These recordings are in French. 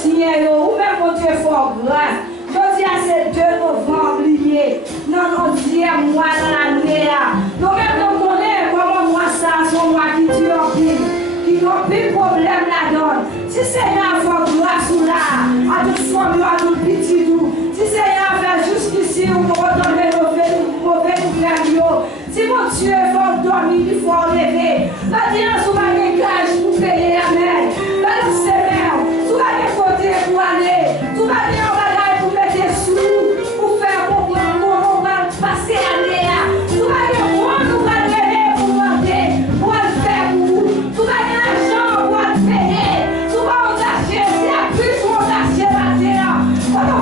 chrétiens, ou même mon Dieu fort grâce. Je dis à ces 2 novembre liés, dans nos 10e mois dans l'année. Nous-mêmes, nous connaissons comment moi ça, son moi qui tue en pile, qui n'a plus de problème là-dedans. Si Seigneur fort grâce ou là, à toute famille, à tout petit nous, si Seigneur fait jusqu'ici, ou nous redonner mauvais nouvelles, si mon Dieu faut dormir, il faut lever. La dire sous ma gage pour payer, amen. La Seigneur, sous ma côté pour aller, sous ma bagage pour mettre sous, pour faire comment on va passer l'année là. Sous ma on va lever pour monter, pour le faire pour vous. Sous ma l'argent pour le payer, sous ma on achète, c'est la plus qu'on achète la terre.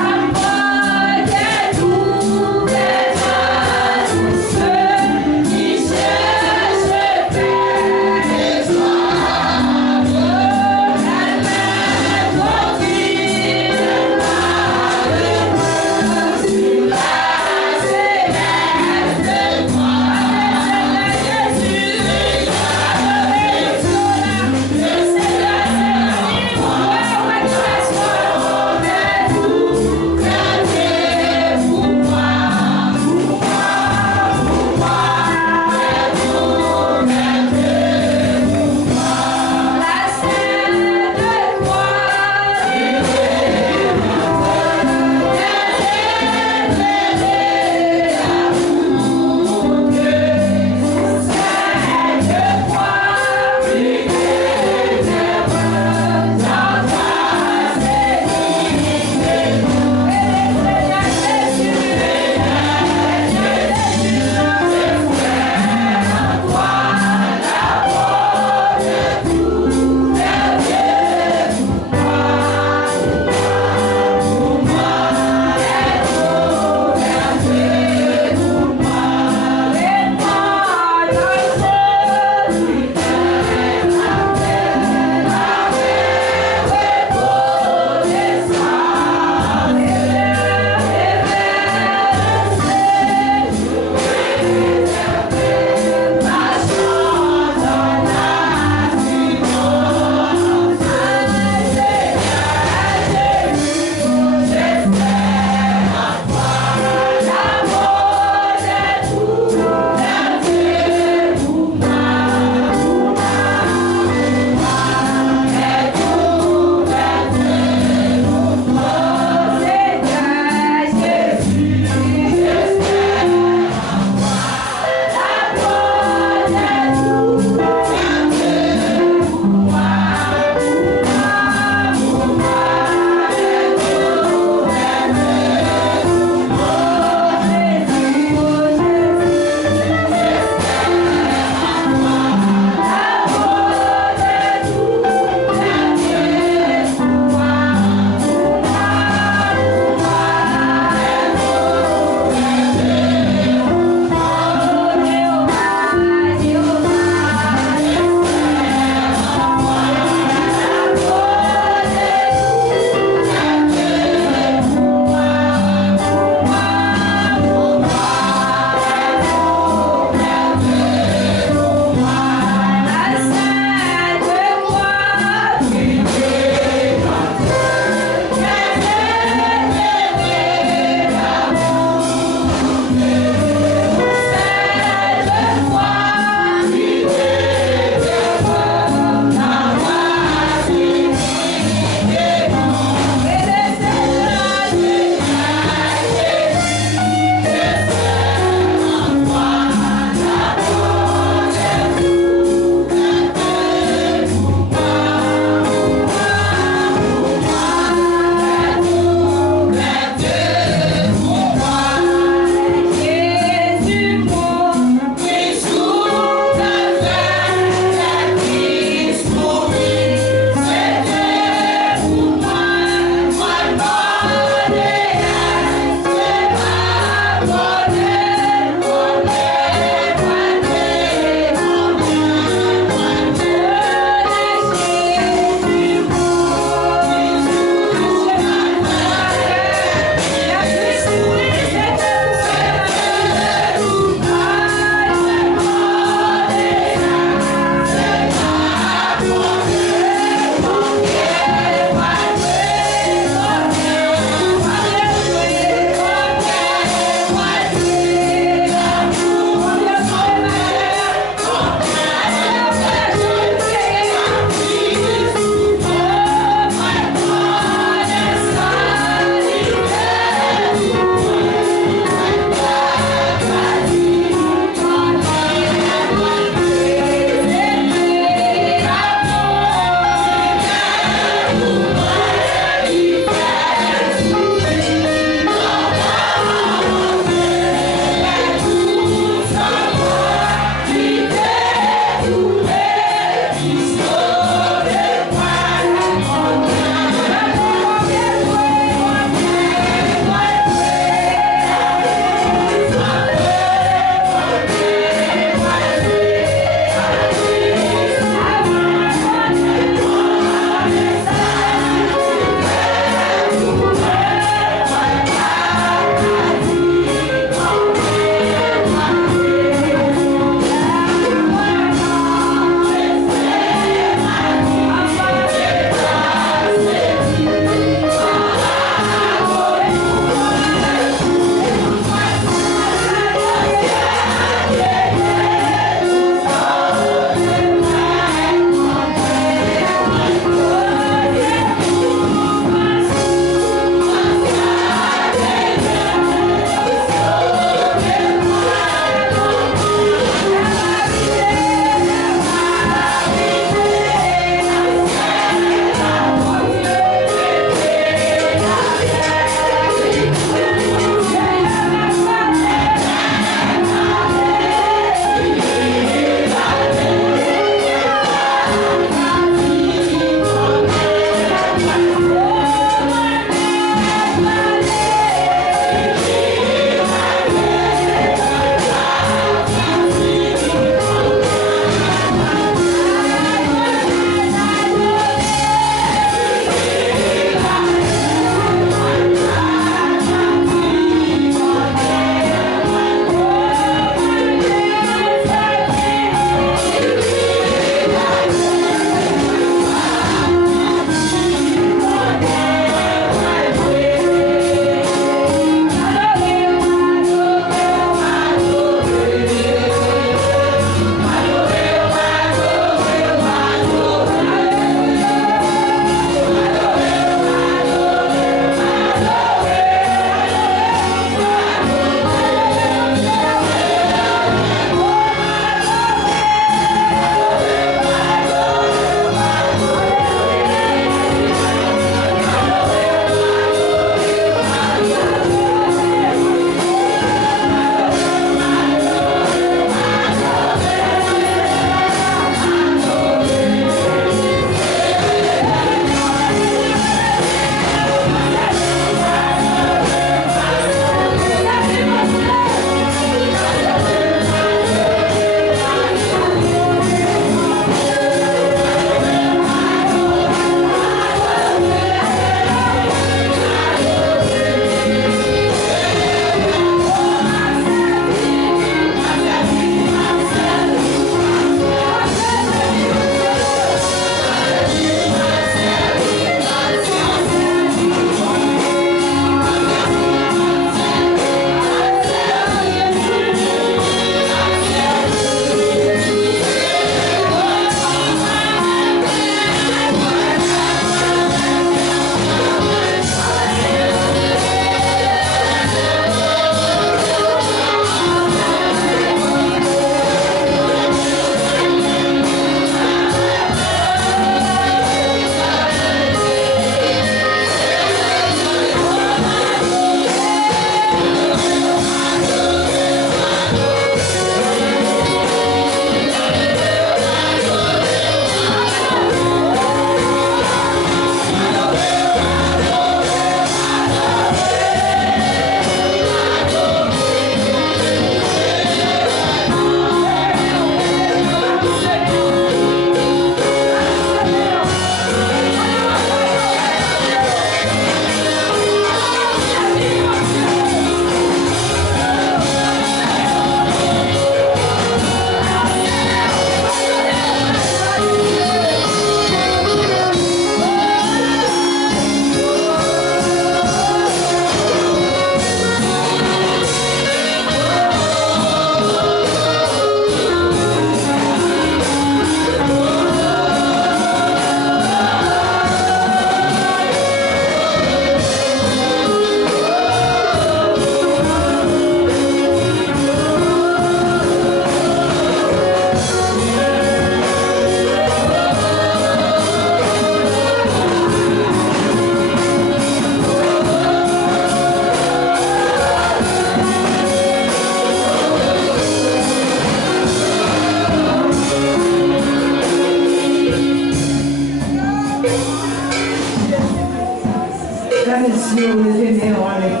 lever mes mains en l'air.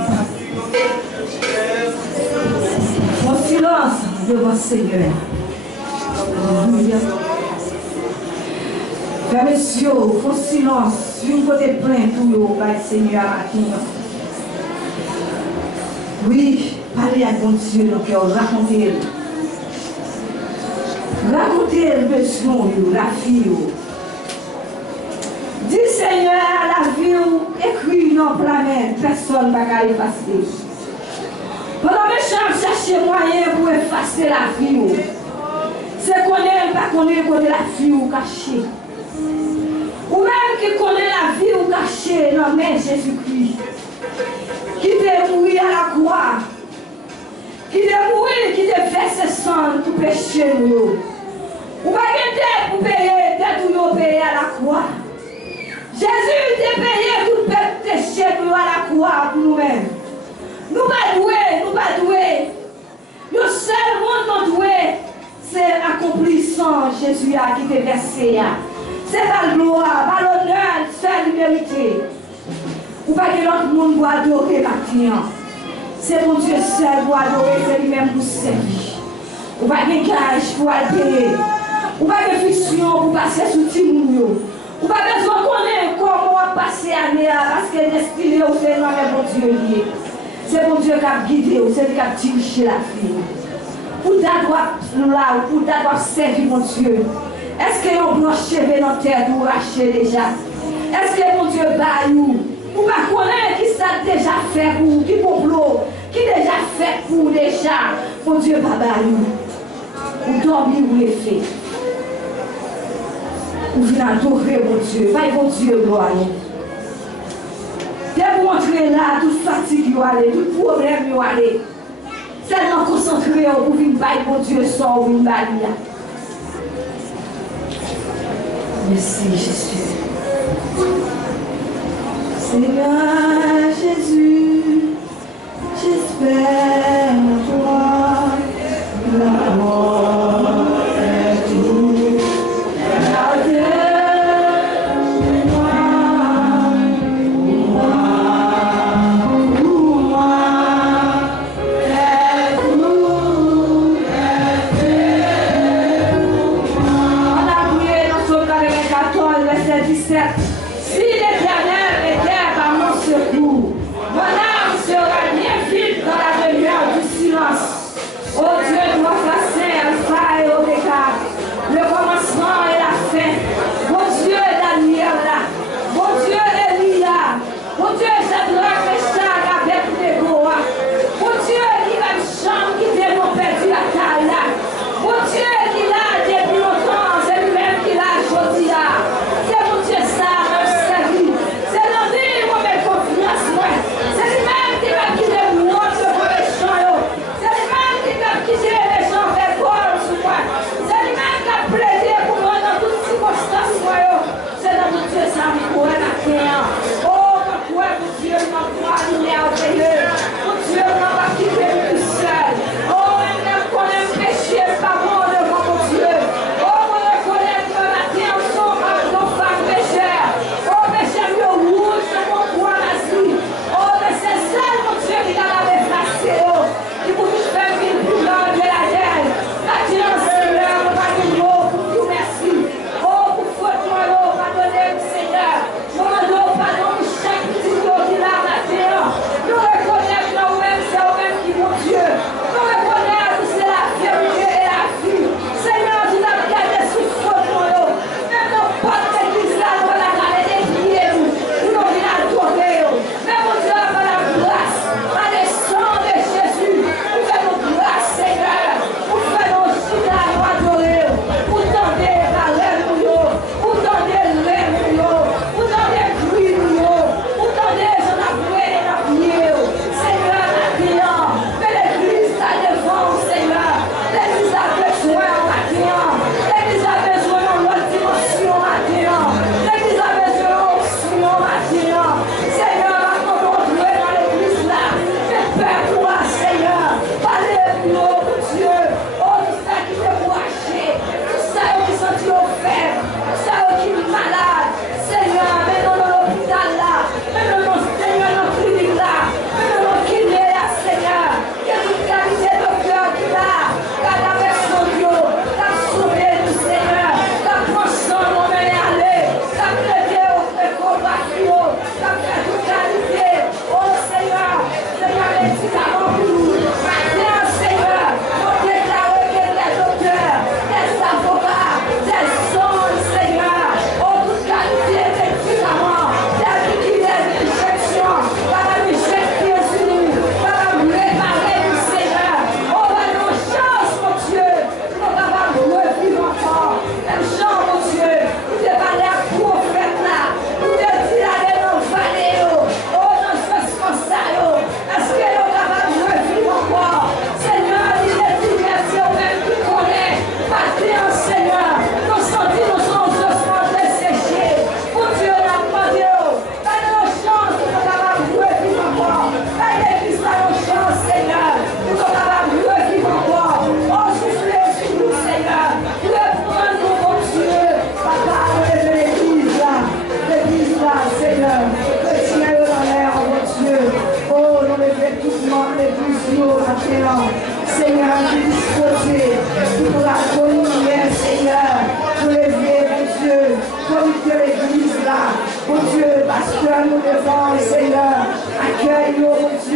Mon silence devant le Seigneur. Alléluia. Frères, messieurs, mon silence, une côté plein tout le Seigneur à matin. Oui, parlez à bon Dieu dans le cœur, racontez-le. Racontez le besoin, la vie. Dis Seigneur, la vie, écris dans la main, personne ne va effacer. Pendant que je cherche moyen pour effacer la vie, c'est qu'on n'est pas connaître la vie cachée. Ou même qui connaît la vie cachée dans la main de Jésus-Christ. Qui t'est mort à la croix. Qui t'est mort, qui t'est versé sang pour pécher nous. Ou pas que pour payer, t'es tout payé à la croix. Jésus t'a payé tout péché pour à la croix pour nous-mêmes. Nous ne pouvons pas douer. Le seul monde nous doué, c'est accomplissant Jésus qui t'est versé. C'est la gloire, par l'honneur, c'est la vérité. Ou pas que l'autre monde doit adorer maintenant. C'est mon Dieu seul pour adorer, c'est lui-même pour servir. Ou pas de gage pour payer. Ou pas de fiction pour passer sous Timounio. Ou pas besoin de connaître comment on va passer l'année parce que destiné au Seigneur est mon Dieu lié. C'est mon Dieu qui a guidé, c'est lui qui a dirigé la vie. Pour d'avoir là, pour d'avoir servi mon Dieu. Est-ce que vous blanchez dans la terre pour racheter déjà? Est-ce que mon Dieu bat nous? Vous ne connaissez qui ça déjà fait pour vous, qui complot, qui déjà fait pour vous déjà? Mon Dieu va bat nous. Vous dormez ou les fait. Vous venez adorer mon Dieu. Vaille mon Dieu, gloire. Dès que vous entrez là, toute fatigue, vous allez, tout problème, vous allez. Seulement concentré, vous venez vaille mon Dieu, sans vous venez vaille. Merci Jésus. Seigneur Jésus, j'espère en toi. L'amour est tout. Si l'Éternel était par mon secours,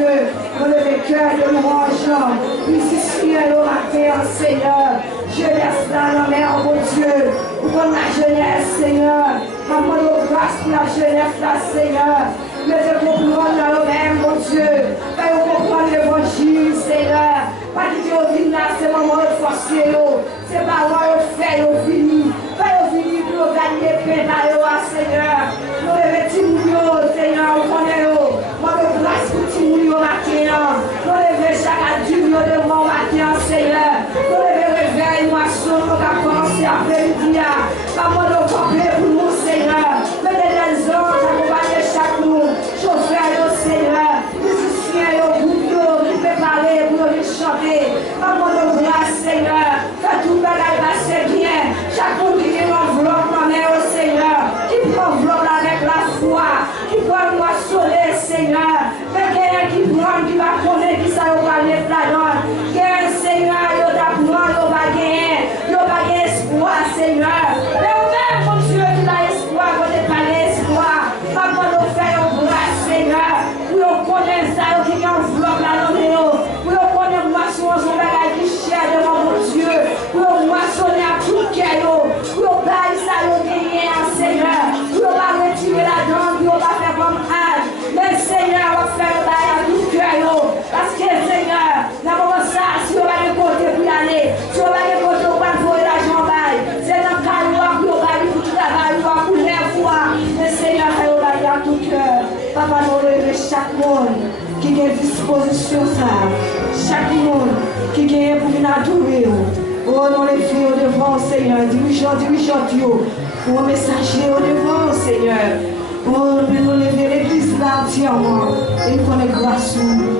Dieu, dans le cœur de louange, musicien au matin, Seigneur, jeunesse dans la mer, mon Dieu, pour comme la jeunesse, Seigneur, maman de grâce pour la jeunesse, là, Seigneur, mais de comprendre dans le même, mon Dieu, fais comprendre l'évangile, Seigneur, pas que Dieu vienne là, c'est maman de forcer, c'est pas moi de faire, fini, fais fini pour gagner paix, Seigneur, nous revêtons, Seigneur, on connaît, moi de grâce pour tout le monde matin, nous levons chaque adulte devant matin, Seigneur, nous levons réveil, moisson, nous avons commencé après-midi, maman de camper pour nous, Seigneur, mettez les anges, accompagnez chaque nous, chauffeur, Seigneur, musicien, groupe, nous préparer pour nous chanter, maman de grâce, Seigneur, que tout le monde passe bien, chaque monde qui vient enveloppe, ma mère, Seigneur, qui prend enveloppe avec la foi, qui prend moissonner, Seigneur, mais quelqu'un qui prend, qui va connaître, qui ça va mettre là-dedans, quelqu'un, Seigneur, il va prendre, il va gagner espoir, Seigneur, mais même, mon Dieu, qui a espoir, vous n'avez pas l'espoir, maman, nous faisons grâce, Seigneur, pour nous connaître ça, qui a enveloppe là-dedans, pour nous connaître moissonner, son bagage qui cher devant mon Dieu, pour nous moissonner à tout cœur, pour nous bailler ça, gagner, Seigneur, pour nous pas retirer la dent, pour nous pas faire comme âge, mais Seigneur, on va faire le bail à tout cœur, parce que Seigneur, d'abord ça, si on va le côté pour y aller, si on va le côté pour pas voler l'argent bail, c'est dans le cas où on va pour tout travail, pour les fois, mais Seigneur, fait le bail à tout cœur, papa, nous lever chaque monde qui a disposition ça, chaque monde qui a pour nous adorer. Oh, nous les filles au devant, Seigneur, dirigeant, pour un messager au devant, Seigneur. Oh, nous lever l'église là entièrement et nous connaissons grâce à nous.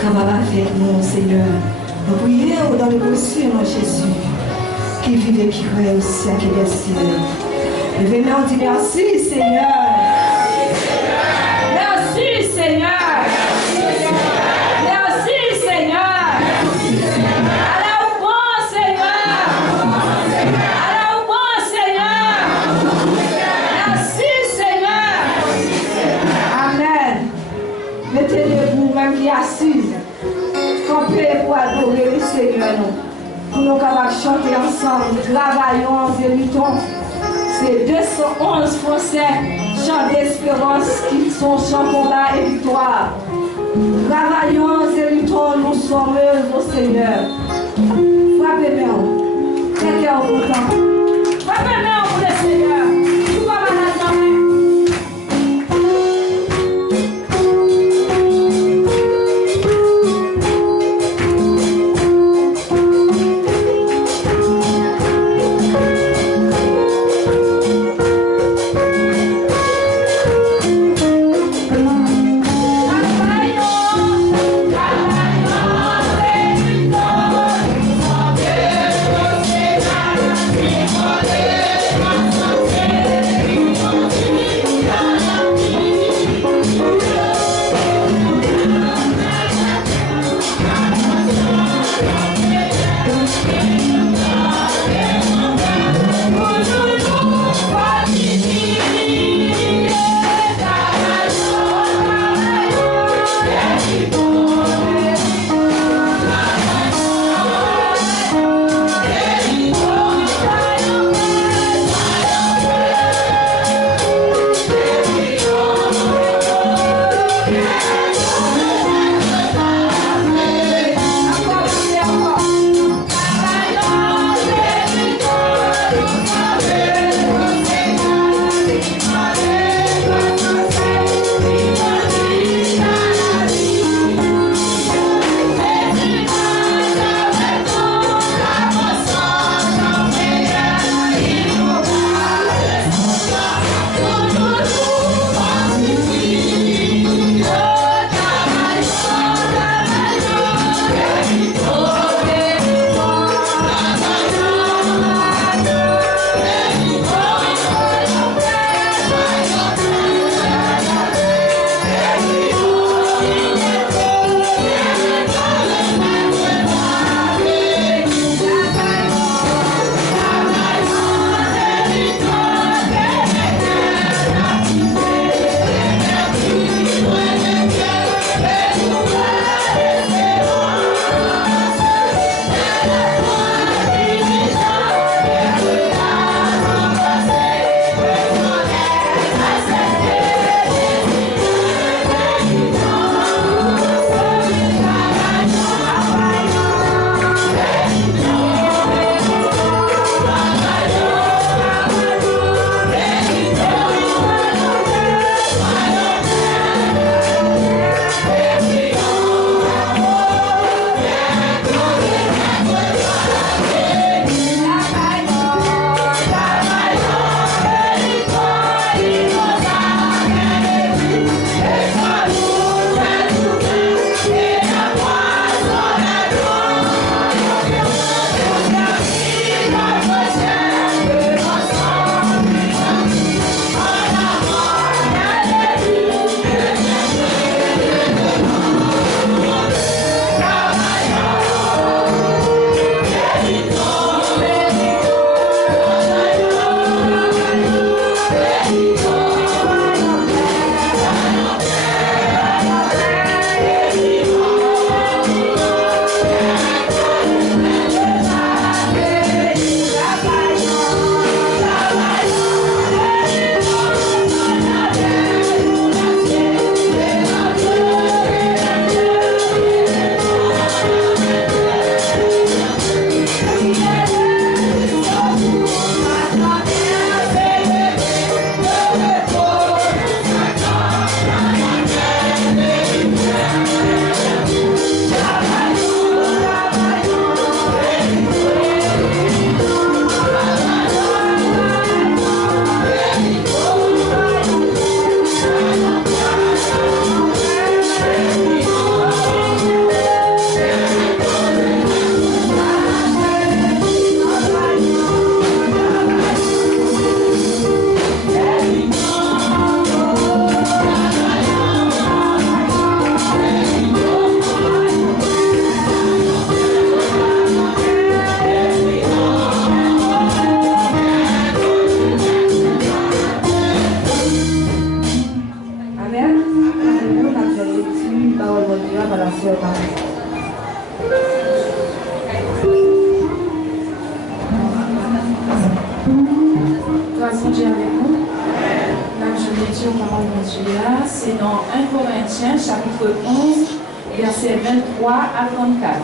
Capable avec nous, Seigneur. Nous prions dans le possible, mon Jésus, qui vit et qui règne au siècle des cieux. Levez-nous, on dit merci, Seigneur. Merci, Seigneur. Merci, Seigneur. Alors, bon, Seigneur. Alors, bon, Seigneur. Merci, Seigneur. Amen. Mettez debout, même qui est assise. Campez pour adorer le Seigneur. Pour nous capables de chanter ensemble. Travaillons et luttons. C'est 211 Français, chants d'espérance qui sont chants combat et victoire. Travaillons et luttons, nous sommes heureux au Seigneur. Frappez-nous. Quelqu'un au content. Frappez-nous pour le Seigneur. Tout va mal à la main. Yeah. la sœur. Grâce à Dieu avec nous. Là, je vais dire aux paroles de Dieu là, c'est dans 1 Corinthiens, chapitre 11, versets 23 à 34.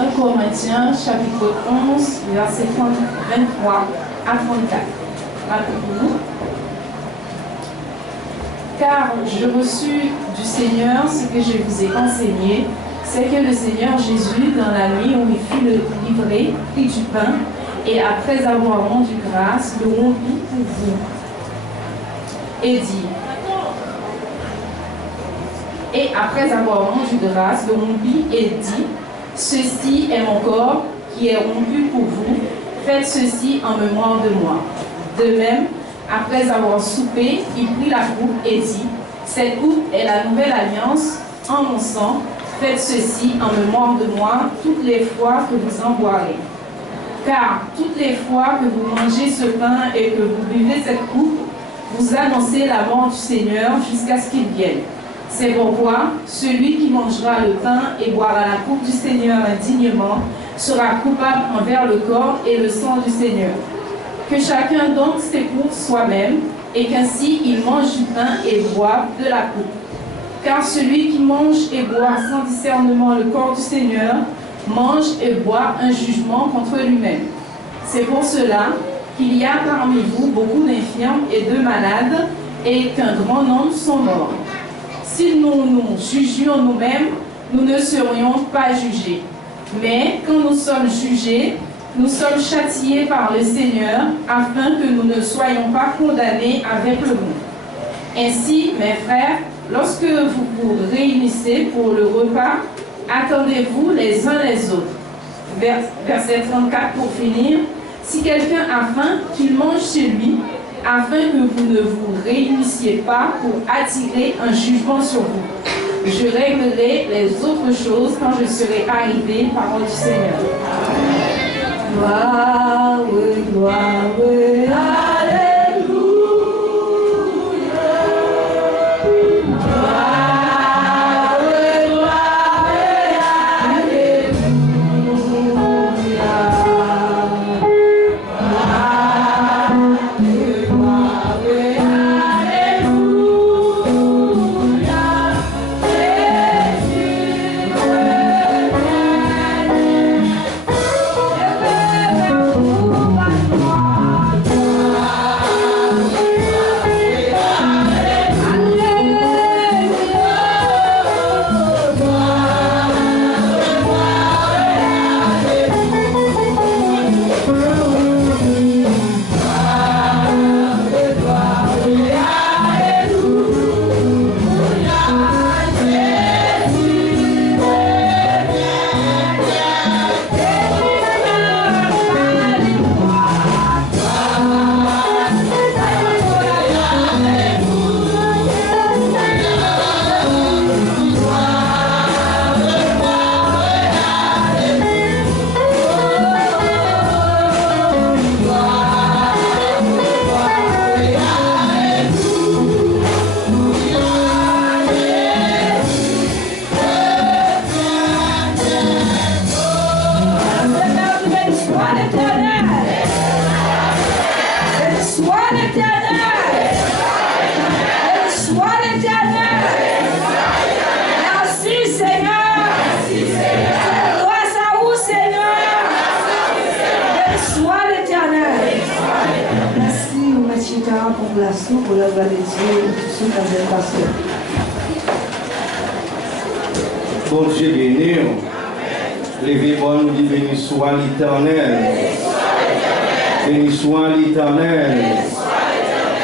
1 Corinthiens, chapitre 11, versets 23 à 34. Rappelez-vous. Car je reçus du Seigneur ce que je vous ai enseigné, c'est que le Seigneur Jésus, dans la nuit où il fut livré, prit du pain, et après avoir rendu grâce, le rompit pour vous, et dit, ceci est mon corps qui est rompu pour vous, faites ceci en mémoire de moi. De même, après avoir soupé, il prit la coupe et dit, cette coupe est la nouvelle alliance en mon sang, faites ceci en mémoire de moi toutes les fois que vous en boirez. Car toutes les fois que vous mangez ce pain et que vous buvez cette coupe, vous annoncez la mort du Seigneur jusqu'à ce qu'il vienne. C'est pourquoi celui qui mangera le pain et boira la coupe du Seigneur indignement sera coupable envers le corps et le sang du Seigneur. Que chacun donc s'éprouve soi-même, et qu'ainsi il mange du pain et boive de la coupe. Car celui qui mange et boit sans discernement le corps du Seigneur, mange et boit un jugement contre lui-même. C'est pour cela qu'il y a parmi vous beaucoup d'infirmes et de malades, et qu'un grand nombre sont morts. Si nous nous jugions nous-mêmes, nous ne serions pas jugés. Mais quand nous sommes jugés, nous sommes châtiés par le Seigneur, afin que nous ne soyons pas condamnés avec le monde. Ainsi, mes frères, lorsque vous vous réunissez pour le repas, attendez-vous les uns les autres. Verset 34 pour finir. Si quelqu'un a faim, qu'il mange chez lui, afin que vous ne vous réunissiez pas pour attirer un jugement sur vous. Je réglerai les autres choses quand je serai arrivé, parole du Seigneur. Gloire, gloire, pour la gloire de Dieu, tout ce qu'on pasteur. Bon Dieu béni, levez-moi, nous dit béni soit l'Éternel. Béni soit l'Éternel.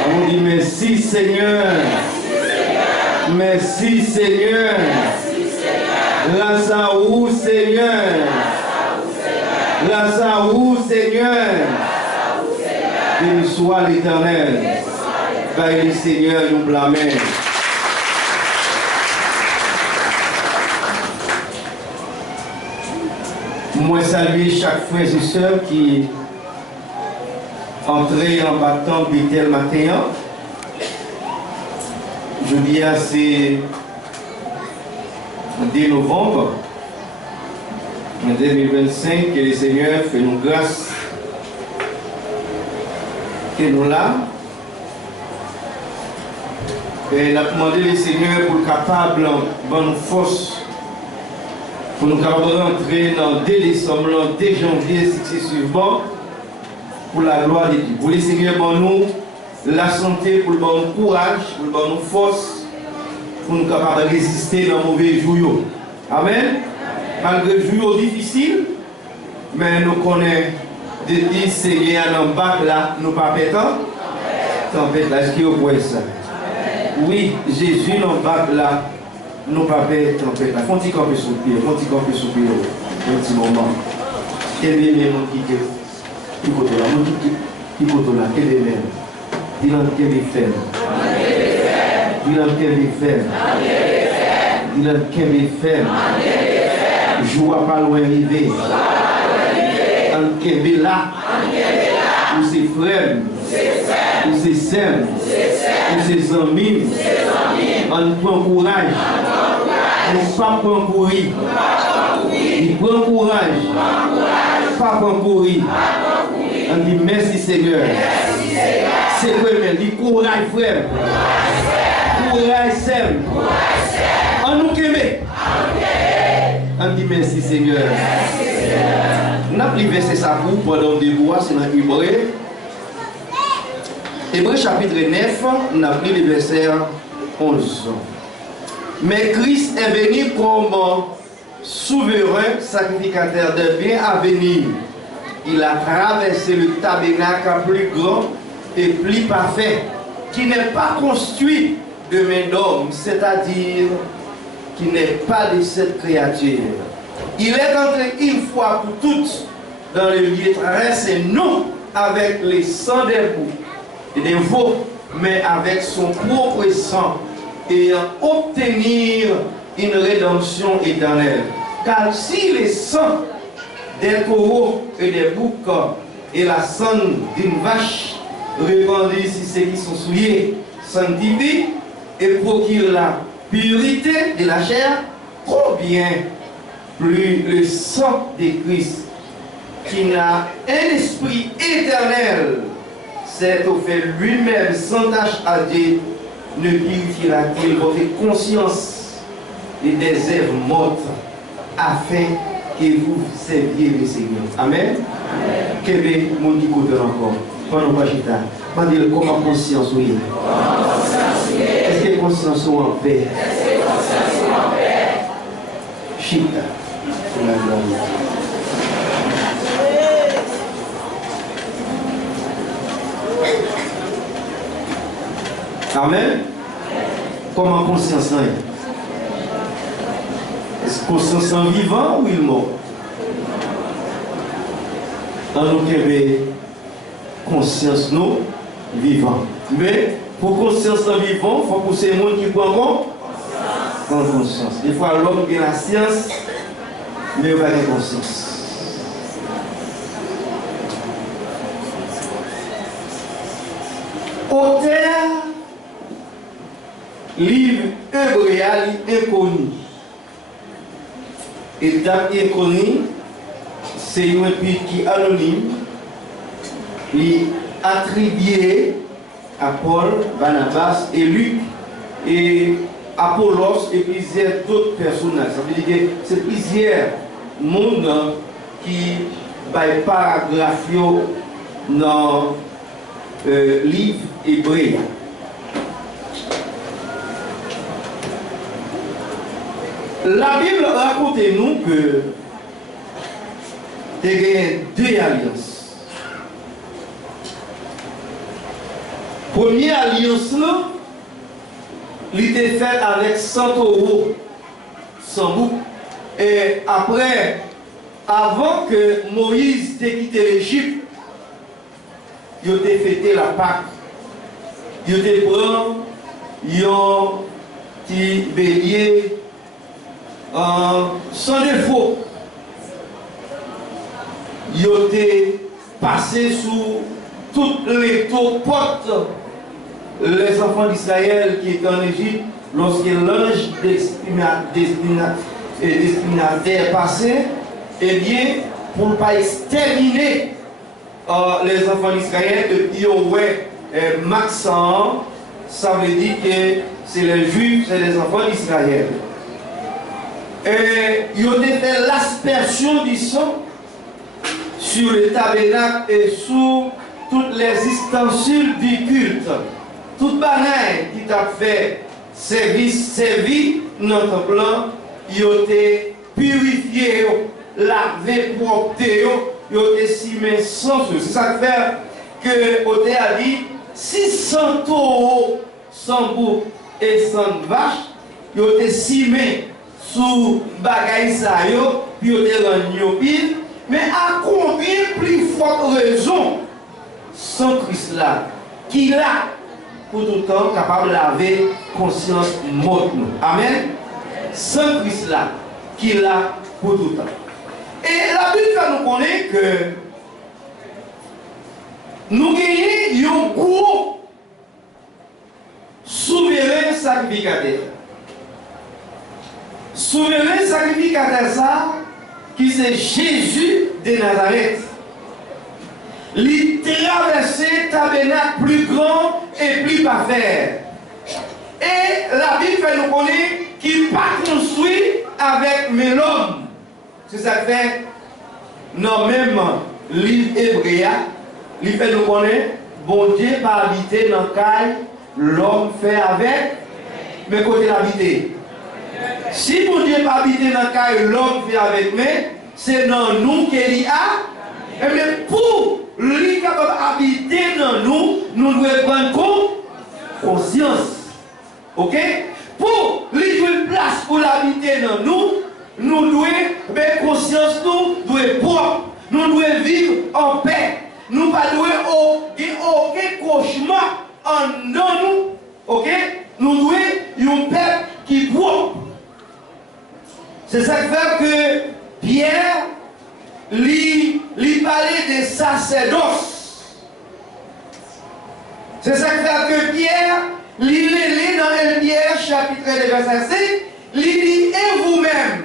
On dit merci Seigneur. Merci Seigneur. Grâce à vous Seigneur. Grâce à vous Seigneur. Béni soit l'Éternel. Veille le Seigneur, nous blâmer. Moi saluer chaque frère et soeur qui entré en battant Bethel matin. Je dis à c'est dès novembre 2025, que le Seigneur fait nous grâce que nous là. Et nous avons demandé le Seigneur pour capable de nous force pour nous capables rentrer dans dès décembre, dès janvier, suivant, pour la gloire de Dieu. Pour le Seigneur, pour nous la santé, pour nous courage, pour nous force, pour nous capables de résister dans les mauvais jours. Amen. Malgré les jours difficiles, mais nous connaissons depuis Seigneur dans le bac là, nous pas pétant. Tempête là, est-ce qu'il y a ça? Oui, Jésus dans le bac là. Nous pas faire tempête là. Faut-il qu'on peut soupirer, un petit moment. Quel est le monde qui côté là, qui côté là, quel est le même? Dis-le quel est fait. Dis-le quel est fait. Dis-le quel est fait. Joue pas loin arriver. En quel là. Ou ses frères, ou ses sœurs, ou ses amis. On prend courage. On pas prendre courir. Il prend courage. Pas prendre courir. On dit merci Seigneur. C'est vrai, mais dit courage frère. Courage sœur. On nous aime. On dit merci Seigneur. On a pris verset ça pour pendant des mois, c'est dans Hébreu. Hébreu chapitre 9, on a pris le verset 11. Mais Christ est venu comme souverain sacrificateur de bien à venir. Il a traversé le tabernacle plus grand et plus parfait, qui n'est pas construit de main d'homme, c'est-à-dire qui n'est pas de cette créature. Il est entré une fois pour toutes dans le lieu terrestre, et non avec les sangs des boucs et des veaux, mais avec son propre sang, et obtenir une rédemption éternelle. Car si les sangs des taureaux et des boucs et la sang d'une vache répandue sur ceux qui sont souillés sanctifient et procurent la pureté de la chair, combien plus le sang de Christ, qui n'a un esprit éternel, s'est offert lui-même sans tache à Dieu, ne purifiera-t-il votre conscience et des œuvres mortes, afin que vous serviez le Seigneur. Amen. Quel est mon petit côté encore? Pendant que je dis, comment conscience oui? Est-ce que conscience ou en paix? Chita. Amen. Comment conscience là? Est-ce que conscience en vivant ou il mort? Dans nous conscience nous vivant. Mais pour conscience en vivant, il faut pousser les gens qui prennent conscience. Des fois l'homme qui a la science, mais il n'a pas de conscience. Auteur, livre hébraïal inconnu. Et date inconnue, c'est un pays qui est anonyme, il attribué à Paul, Barnabas et Luc et Apollos et plusieurs d'autres personnages. Ça veut dire que c'est plusieurs mondes qui baillent paragraphe dans le livre hébreu. La Bible raconte-nous que il y a deux alliances. Première alliance, il était faite avec 100 taureaux, 100 boucs. Et après, avant que Moïse ait quitté l'Égypte, il a fêté la Pâque. Il a pris un petit bélier sans défaut. Il a passé sous toutes les portes les enfants d'Israël qui étaient en Égypte, lorsque l'ange destinataire passait, eh bien, pour ne pas exterminer les enfants d'Israël, depuis Max 100, ça veut dire que c'est les Juifs, c'est les enfants d'Israël. Et ils ont fait l'aspersion du sang sur le tabernacle et sur toutes les ustensiles du culte. Toute bagaille qui t'a fait servi notre plan, ils ont été purifiés, lavés, propres, ils ont été simés sans feu. C'est ça qui fait que Oté a dit 600 taureaux sans bouc et sans vache, ils ont été simés sous bagaille ça, puis ils ont été rendus pile. Mais à combien plus forte raison sans Christ là, qui là, pour tout le temps, capable de laver conscience morte nous. Amen. Sans Christ là, qui là, pour tout le temps. Et la Bible nous connaît que nous gagnons un gros souverain sacrificateur. Souverain sacrificateur ça, qui c'est Jésus de Nazareth. Il traversait le tabernacle plus grand et plus parfait. Et la Bible fait nous connaître qu'il n'est pas construit avec l'homme. C'est ça que fait, normalement, livre hébreu, il fait nous connaître, bon Dieu pas habiter dans le caille, l'homme fait avec, mais côté l'habiter. Si bon Dieu pas habiter dans le caille, l'homme fait avec, mais c'est dans nous qu'il y a. Et bien pour lui capable d'habiter dans nous, nous devons prendre conscience. Ok? Pour lui jouer une place pour l'habiter dans nous, nous devons mettre conscience, nous devons propre, nous devons vivre en paix. Nous ne devons pas aucun cauchemar en nous. Ok? Nous devons un peuple qui est propre. C'est ça qui fait que Pierre lui parlait de sacerdoce. C'est ça qui fait que Pierre, lui lit dans 1 Pierre chapitre 2 verset 5, lui dit, et vous-même,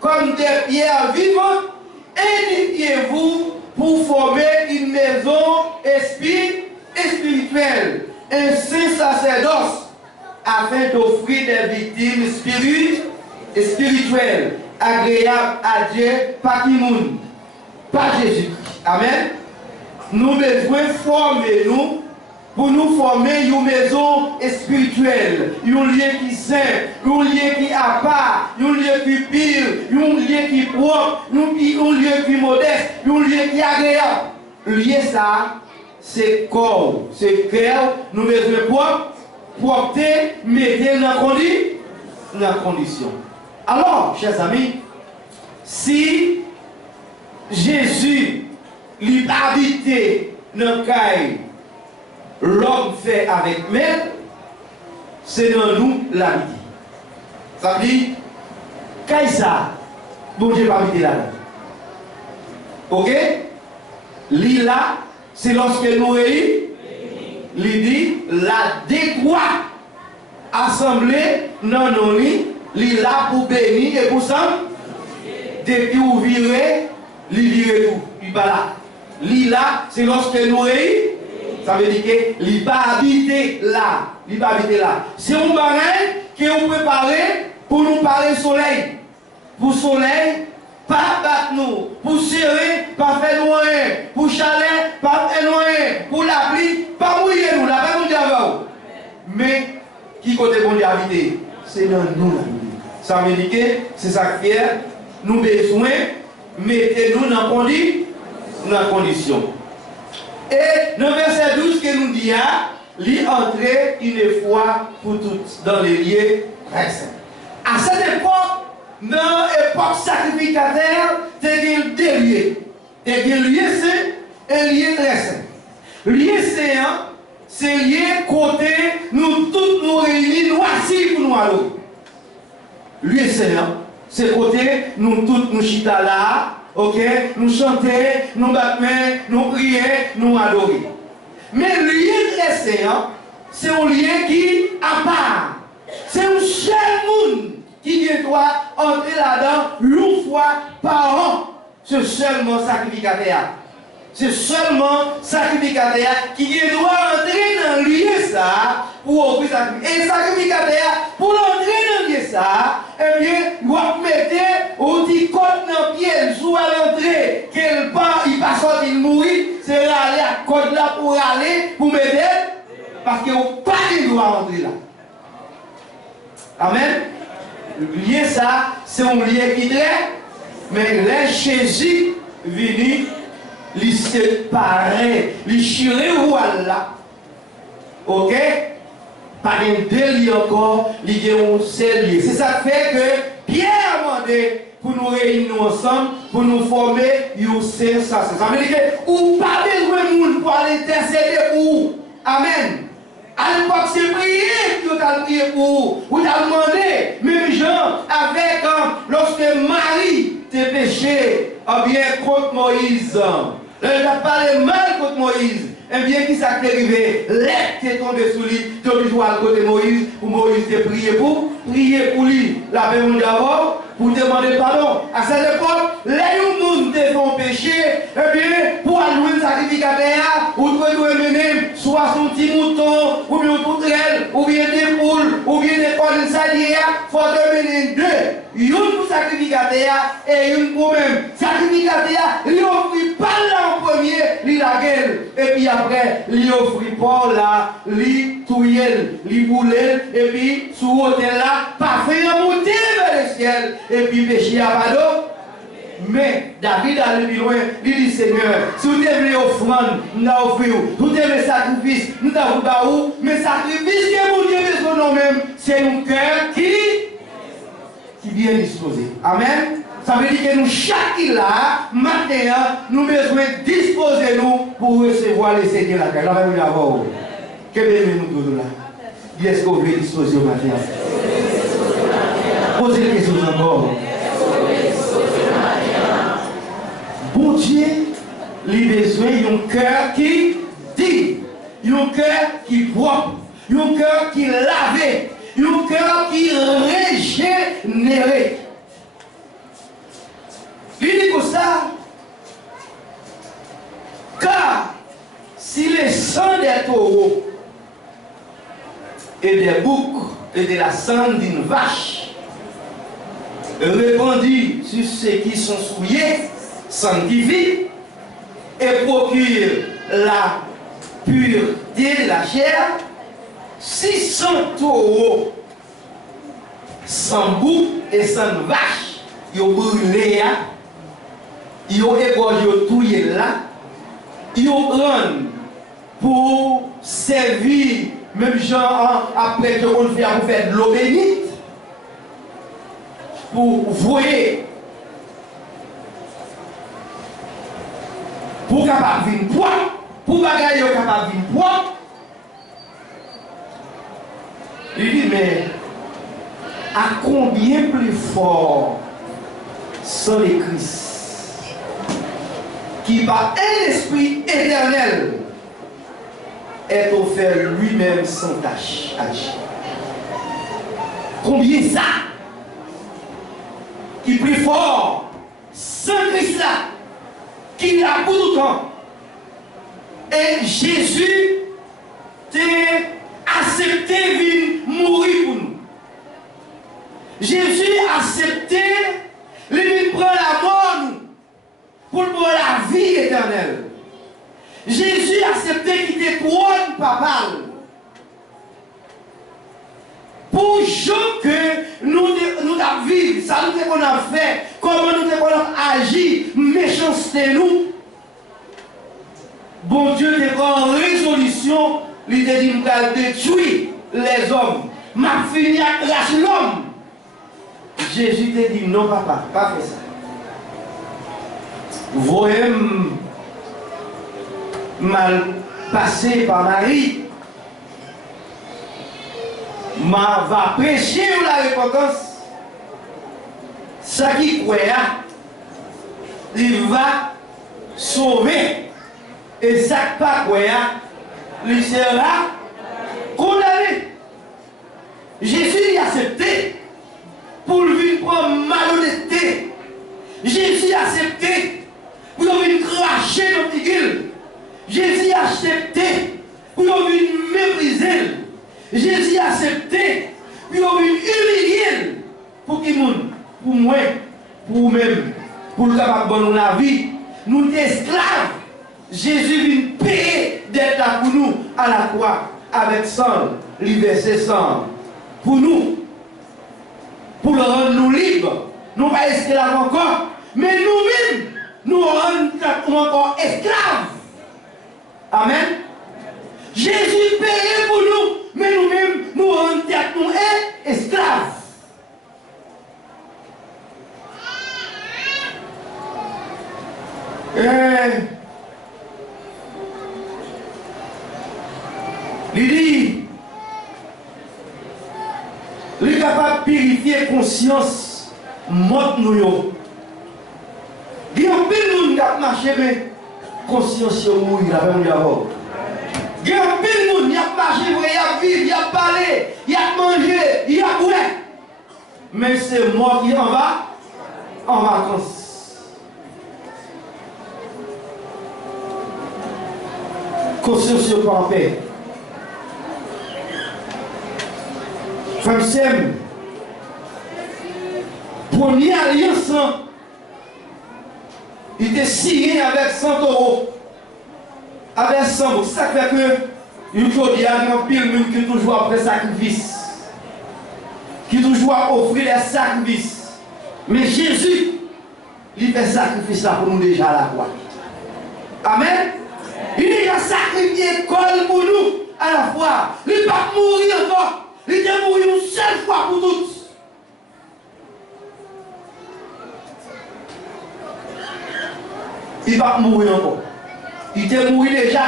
comme des pierres vivantes, édifiez-vous pour former une maison spirituelle, un saint sacerdoce, afin d'offrir des victimes spirituelles, agréables à Dieu, pas qui moun, pas Jésus. Amen. Nous devons former nous pour nous former une maison spirituelle, un lieu qui est saint, un lieu qui est à part, un lieu qui est pire, un lieu qui est propre, un lieu qui est modeste, un lieu qui est agréable. Lieu ça, c'est corps, c'est cœur, nous besoin propre, propreté, mettez dans la condition. Alors, chers amis, si Jésus lui habitait dans le caille, l'homme fait avec même, c'est dans nous la vie. Ça veut dire, Kaïsa, bon Dieu pas habiter là. Ok? Lila, c'est lorsque nous réunissons, il dit, la décroît assemblée non non li là pour bénir et pour ça. Depuis vous virez, li virez tout. Il pas là. Li là, c'est lorsque nous réunissons. Ça veut dire que il pas habiter là. Il pas habiter là. C'est un bagage que vous préparez pour nous parler soleil. Pour soleil, pas battre nous. Pour serrer, pas faire nous rien. Pour chalet, pas faire nous rien. Pour la pluie, pas mouiller nous. La paix nous dit avant. Mais qui côté bon Dieu habiter? C'est dans nous là. Ça veut dire que c'est ça qui fait nous besoin mettez-nous dans la condition. Et dans le verset 12 que nous dit, l'y entrer une fois pour toutes dans les lieux très saints. À cette époque, dans l'époque sacrificateur, c'était deux lieux. Et un lieu saint et un lieu très saint. Lieu saint, c'est lieu côté nous tous nous réunis, nous assis pour nous aller. Lieu saint, c'est côté nous tous nous chita là. Ok, nous chanter, nous battre, nous prier, nous adorer. Mais le lieu très saint, c'est un lieu qui à part. C'est un seul monde qui doit entrer là-dedans une fois par an. C'est seulement sacrificateur. C'est seulement sacrificateur qui doit entrer dans le lieu ça pour offrir sacrifice. Et sacrificateur, pour entrer dans le lieu ça, eh bien, il doit mettre au petit côte dans le pied, sous à l'entrée, qu'il part, il passe sortir, il mourit, c'est aller à côte là pour aller, pour mettre, parce que vous pas il doit entrer là. Amen. Le lieu ça, c'est un lieu qui est, mais là, Jésus venu. Il séparait, il chirait voilà. Ok? Pas un délit encore, il y a un seul lieu. C'est ça qui fait que Pierre a demandé pour nous réunir ensemble, pour nous former, un seul ça. Ça veut dire que ou pas besoin de monde pour aller intercéder pour vous. Amen. À l'époque, c'est prier que tu as prié pour vous. Vous avez demandé, même gens, avec, lorsque Marie t'a péché, bien contre Moïse. Elle a parlé mal contre Moïse. Et bien, qui s'est arrivé? L'être est tombé sous lui. Tu as obligé à côté de Moïse, pour Moïse te prier pour lui. La même d'abord, pour demander pardon. À cette époque, les gens te font péché, eh bien, pour allouer un sacrificateur, ou tu dois mener soit son petit mouton, ou bien une poutrelle, ou bien des poules, ou bien des cornes salières, il faut te mener deux. Une pour sacrificateur et une pour même. Sacrificateur, il offre pas là en premier, il la gueule. Et puis après, il offre pas là, il touille, il boule, et puis sous l'hôtel là, parfait monter vers le ciel. Et puis péché à pardon. Mais David allait plus loin, il dit Seigneur, si vous avez offrande, nous avons offert, vous avez sacrifice, nous avons fait, mais sacrifice que vous avez besoin de nous-mêmes, c'est un cœur qui vient disposer. Amen. Ça veut dire que nous, chaque là, matin, nous avons besoin de disposer nous pour recevoir les Seigneurs la terre. Que nous tous là. Est-ce que vous voulez disposer au matin? Posez les questions encore. Bon Dieu, il a besoin d'un cœur qui dit, un cœur qui propre, un cœur qui lavé, un cœur qui régénéré. Il dit comme ça, car si les sangs des taureaux et des boucs et de la sang d'une vache répandus sur ceux qui sont souillés, sanctifie et procure la pureté de la chair, 600 taureaux sans bouc et sans vache, ils ont brûlé, ils ont égorgé, ils ont touillé là, ils ont rendu pour servir, même genre après que on fait pour faire de l'eau bénite, pour voyer. Pour capable de venir poids, pour bagailler capable de venir poids. Il dit, mais à combien plus fort sont les Christ qui par un esprit éternel est offert lui-même sans tâche à Dieu. Combien ça qui plus fort sans Christ là qui a pour tout le temps. Et Jésus t'a accepté de mourir pour nous. Jésus a accepté de prendre la mort pour prendre la vie éternelle. Jésus a accepté qu'il quitter trône papa. Pour que nous vivons, ça nous qu'on a fait, comment nous avons agi, méchanceté nous. Bon Dieu est en résolution, il a dit de détruire les hommes. M'a fini à cracher l'homme. Jésus t'a dit non papa, pas fait ça. Vous voyez mal passé par Marie. Va prêcher la repentance. Ça qui croit, il va sauver. Et ça qui pas croit, il sera condamné. Jésus a accepté pour lui prendre malhonnêteté. Jésus a accepté pour lui cracher dans l'iguille. Jésus a accepté pour lui mépriser. Jésus a accepté pour lui humilier. Pour qui monde? Pour moi, pour vous-même, pour le capable de la vie. Nous sommes esclaves. Jésus vient payer d'être là pour nous à la croix avec sang, versé sang. Pour nous, pour le rendre nous libres. Nous ne sommes pas esclaves encore, mais nous-mêmes, nous rendons encore esclaves. Amen. Jésus payait pour nous, mais nous-mêmes, nous rendons nous esclaves. Lili, il est capable de purifier la conscience, mort nous. Il y a un peu de monde qui a marché, mais conscience est mouille, il a pas d'abord. Il y a un peu de monde qui a marché, il a vécu, il a parlé, il a mangé, il a boire. Mais c'est mort qui en va en vacances. Conscience n'est pas en paix. Frère Sem, première alliance, il était signé avec 100 €. Avec 100 €. Ça fait que, il y a un pile qui est toujours après sacrifice. Qui toujours offrir des sacrifices. Mais Jésus, il fait sacrifice là pour nous déjà à la croix. Amen. Il a sacrifié l'école pour nous à la fois. Il ne va pas mourir encore. Il est mort une seule fois pour toutes. Il va mourir encore. Il est mort déjà.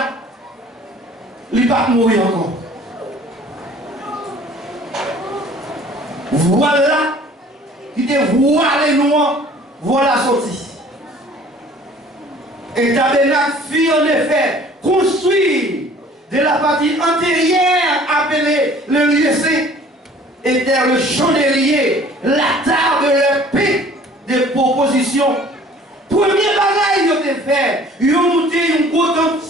Il va mourir encore. Voilà. Il est voilé noir. Voilà sorti. Et tabernacle fut en effet construit de la partie antérieure appelée le lieu saint, était le chandelier, la table de leur paix de proposition. Premier bagage, ils ont fait, ils ont monté une grosse tente.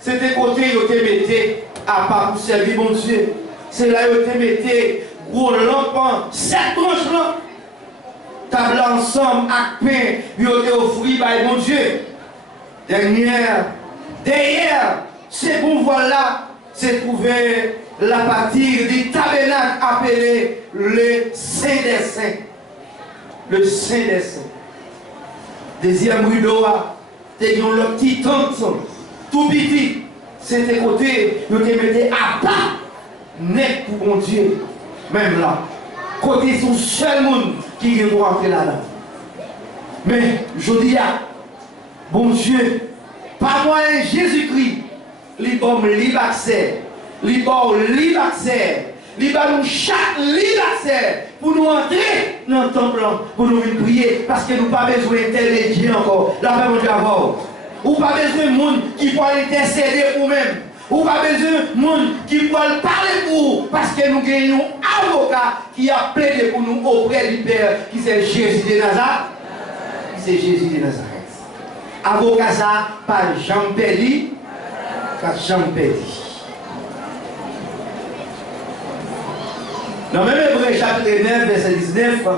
C'était côté, ils ont mis à part pour servir mon Dieu. C'est là ils ont mis gros lampes, 7 branches là. Table ensemble, avec pain, ils ont offert par mon Dieu. Derrière, c'est bon, voilà, c'est trouvé la partie du tabernacle appelé le Saint des Saints. Le Saint des Saints. Deuxième rideau, c'était le petit tente, tout petit. C'était côté, nous te mettais à part, net pour mon Dieu. Même là, côté son seul monde qui est rentrer là-dedans. Mais je dis à bon Dieu, par moyen Jésus-Christ, libre libre accès, libre accès, libre nous chaque libre accès pour nous entrer dans le temple, pour nous prier, parce que nous n'avons pas besoin d'intelligence encore, la paix de avoir. Ou pas besoin de monde qui peut intercéder pour nous-mêmes. Ou pas besoin de monde qui peut parler pour nous, parce que nous gagnons un avocat qui a plaidé pour nous auprès du Père, qui c'est Jésus de Nazareth. C'est Jésus de Nazareth. Avocat ça, pas Jean Péli, pas Jean Péli. Dans même Hébreu chapitre 9, verset 19,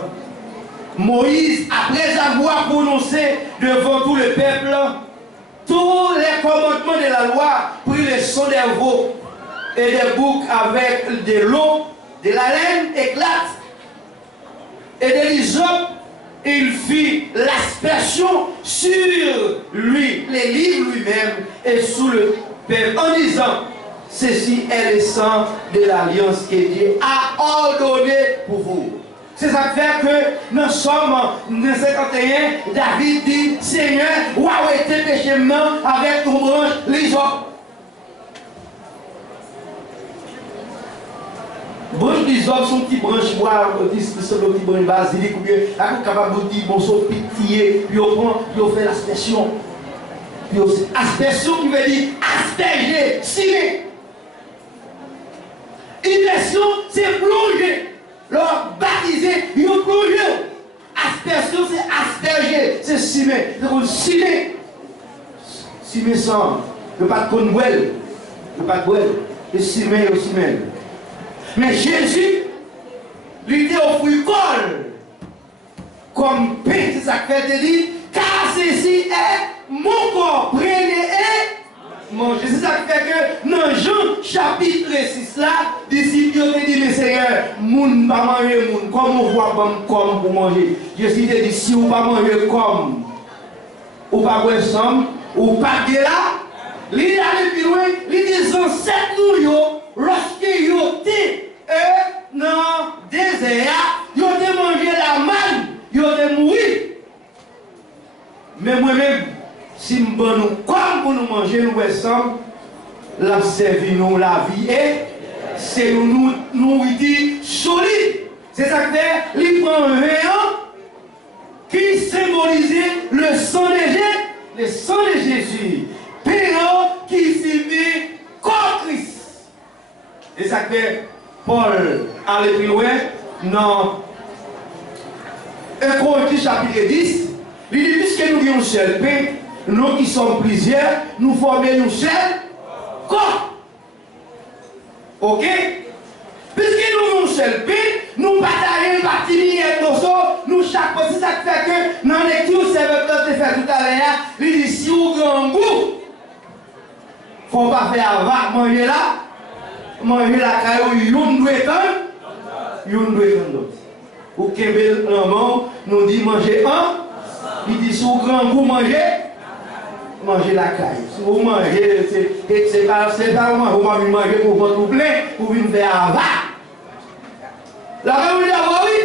Moïse, après avoir prononcé devant tout le peuple tous les commandements de la loi, prit le son des veaux et des boucs avec de l'eau, de la laine éclate et de l'hysope. Il fit l'aspersion sur lui, les livres lui-même et sous le peuple, en disant, ceci est le sang de l'alliance que Dieu a ordonné pour vous. C'est ça qui fait que nous sommes en 51, David dit, Seigneur, où a été péché avec ton branche, l'hysope. Branche d'hysope sont petites branches bois, sont des petites branches basilic, ou bien, capable de dire, bon, sont pitié, puis on prend, puis on fait l'aspersion. Puis aspersion qui veut dire asperger, cirer. Immersion, c'est plonger. Leur baptiser, ils ont plongé. Aspersion, c'est asperger, c'est cimer. C'est comme cimer. Cimer sans. Le pas de conduel. Le pas de boel. Le cimer au cimer. Mais Jésus, lui dit au fruit col. Comme pain, c'est ça que fait dit. Car ceci est mon corps. Prenez et mangez. C'est ça qui fait que dans Jean chapitre 6 là, disciples ont dit, mais Seigneur, moun pas manger moun, comme on voit comme pour manger. Jésus dit, si vous pas manger comme, ou pas boire ensemble, ou pas de là, l'idée d'aller plus loin, l'idée des ancêtres nous, lorsque ils étaient dans le désert, ils ont mangé la manne, ils ont mouru. Mais moi-même, si nous avons comme pour nous manger, nous ensemble, la servi nous la vie et c'est nous nourriture solide. C'est ça que fait, il prend un rayon qui symbolise le sang de Jésus, le sang de Jésus. Péron qui signifie comme Christ. Et ça que fait, Paul allait plus loin dans 1 Corinthiens chapitre 10. Il dit, puisque nous avons un seul pain, nous qui sommes plusieurs, nous formons un seul corps. Ok? Puisque nous avons un seul pain, nous partageons une partie minière de nous chaque fois, c'est ça qui fait que dans la lecture, c'est le temps de faire tout à l'heure, il dit, si vous avez un goût, il ne faut pas faire avant, manger la caillou, yon doit être, yon doit être l'autre. Ou Kembel nous dit manger un. Il dit, si vous grand goût mangez la caille. Si vous mangez, c'est pas vous manger pour votre plein, pour vous faire avant. La Bible dit, oui,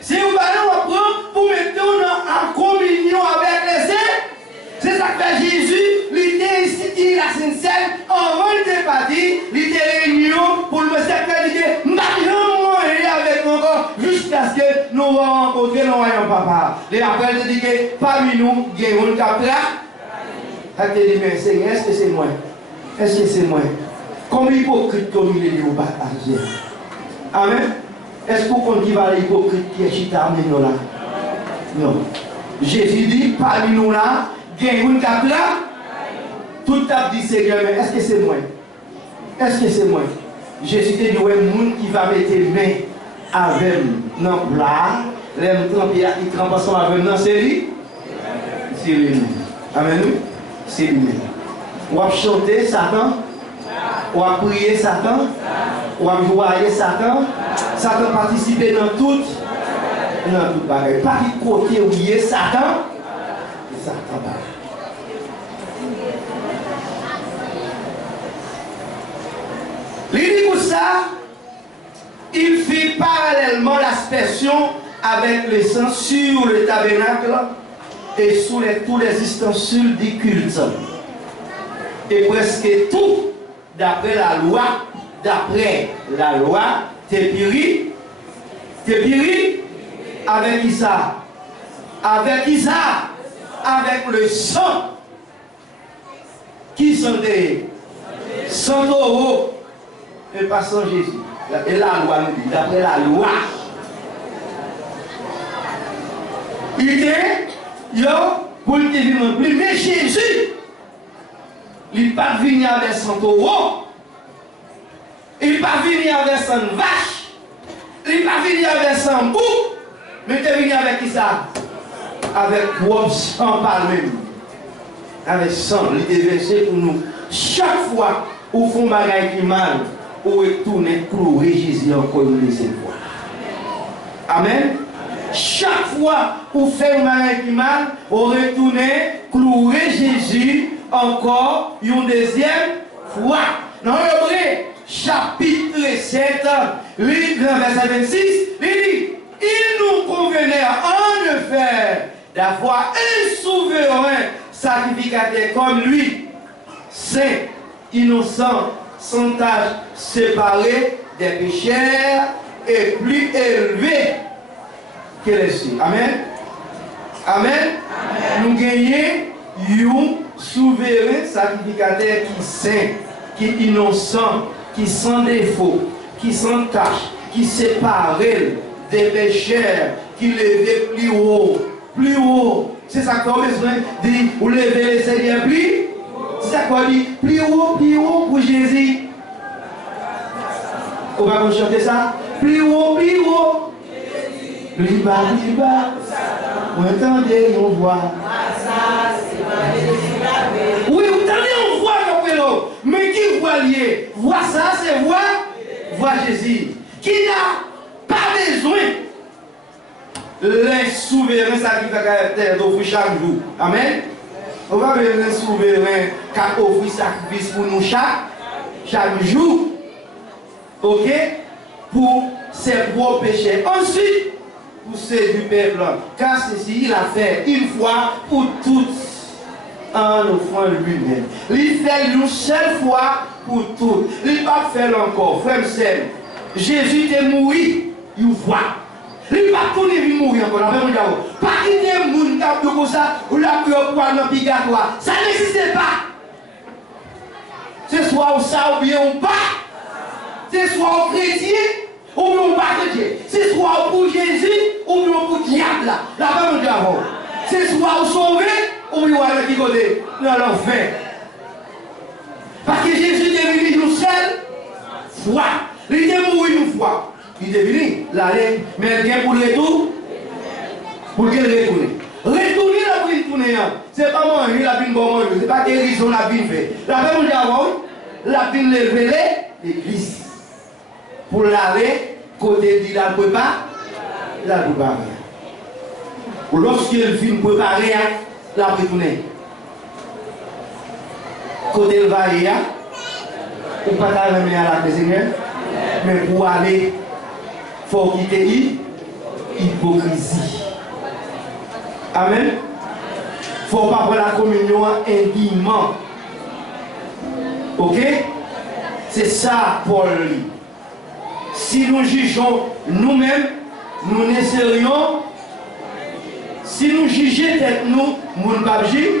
si vous allez prendre pour mettre en communion avec les saints, c'est ça que fait Jésus, il était institué la Sainte-Seine, avant de partir, il était réunion pour le secret, il était manger avec mon corps jusqu'à ce que nous rencontrions nos royaumes papa. Et après, il dit que parmi nous, il y a un capra. Elle te dit, mais Seigneur, est-ce que c'est moi? Est-ce que c'est moi? Comme hypocrite comme il est au partage. Amen. Est-ce qu'on dit va l'hypocrite qui est chita là? Non. Jésus dit, parmi nous là, il y a un capra. Tout a dit, Seigneur, mais est-ce que c'est moi? Est-ce que c'est moi? Jésus te dit, ouais, moun qui va mettre main avec dans le plat, il trempe ensemble avec nous, c'est lui. C'est lui. Amen. C'est lui. On va chanter Satan. On va prier Satan. On va jouer Satan. Satan participer dans tout. Dans tout bagage. Pas de côté où il y a Satan. Satan. L'idée pour ça, il fait parallèlement l'aspersion avec le sang sur le tabernacle et sur tous les ustensiles du culte. Et presque tout, d'après la loi, t'es piri avec Isa. Avec Isa, avec le sang qui sont des 100 euros. Et pas sans Jésus. Et la loi nous dit, d'après la loi. Il était, pour le dire non plus, mais Jésus, il n'est pas venu avec 100 euros. Il n'est pas venu avec 100 vaches. Il n'est pas venu avec 100 boucs. Mais il est venu avec qui ça? Avec propre sang par même. Avec sang, il est versé pour nous. Chaque fois où font bagaille qui mal, ou retourner clouer Jésus encore une deuxième fois. Amen. Chaque fois où fait un mal qui mal, ou retourner clouer Jésus encore une deuxième fois. Dans Hébreux, chapitre 7, verset 26, il dit, il nous convenait en effet d'avoir un souverain sacrificateur comme lui, saint, innocent, sans tâche, séparé des pécheurs et plus élevé que les cieux. Amen. Amen. Nous gagnons un souverain sacrificateur qui est saint, qui est innocent, qui est sans défaut, qui s'en cache, qui sépare des pécheurs, qui lève plus haut, plus haut. C'est ça qu'on a besoin de dire, vous levez le Seigneur plus. C'est ça qu'on dit, plus haut pour Jésus. On va chanter ça. Plus haut. Plus bas. Vous entendez, on voit. Oui, vous entendez, on voit, mais qui voit lié? Voit ça, c'est voir Jésus. Qui n'a pas besoin les souverains sacrificateurs d'offrir chaque jour. Amen. On va avoir les souverains qui offrent sacrifice pour nous chaque jour. Ok? Pour ses propres péchés. Ensuite, pour ceux du peuple. Car ceci, il a fait une fois pour toutes en offrant lui-même. Il fait une seule fois pour toutes. Il n'a pas fait encore. Frère Sem, Jésus est mort une fois. Il n'a pas tout mourir encore. Pas qu'il y ait des gens qui comme ça, ou la peur pour un obligatoire. Ça n'existe pas. C'est soit ça ou bien ou pas. C'est soit au chrétien ou bien pas chrétien. C'est soit pour Jésus ou bien pour le diable. La femme de l'avant. C'est soit au sauvé ou bien à qui côté dans l'enfer. Parce que Jésus est venu une seule fois. Il est mort une fois. Il est venu l'aller, mais il vient pour le retour. Pour qu'il retourne. Retourner la vie tourner. C'est pas manger la vie bon manger. C'est pas guérison la vie fait. La femme de l'avant, la vie lever l'église. Pour l'aller, côté de la prépa, la préparer. Lorsqu'il vient préparer, la retourner. Côté le vailler, ou pas la remettre à la Seigneur, mais pour aller, il faut quitter l'hypocrisie. Amen. Il ne faut pas prendre la communion indimement. Ok? C'est ça, Paul dit. Si nous jugeons nous-mêmes, nous ne serions. Si nous jugeons tête nous, nous ne pas juger.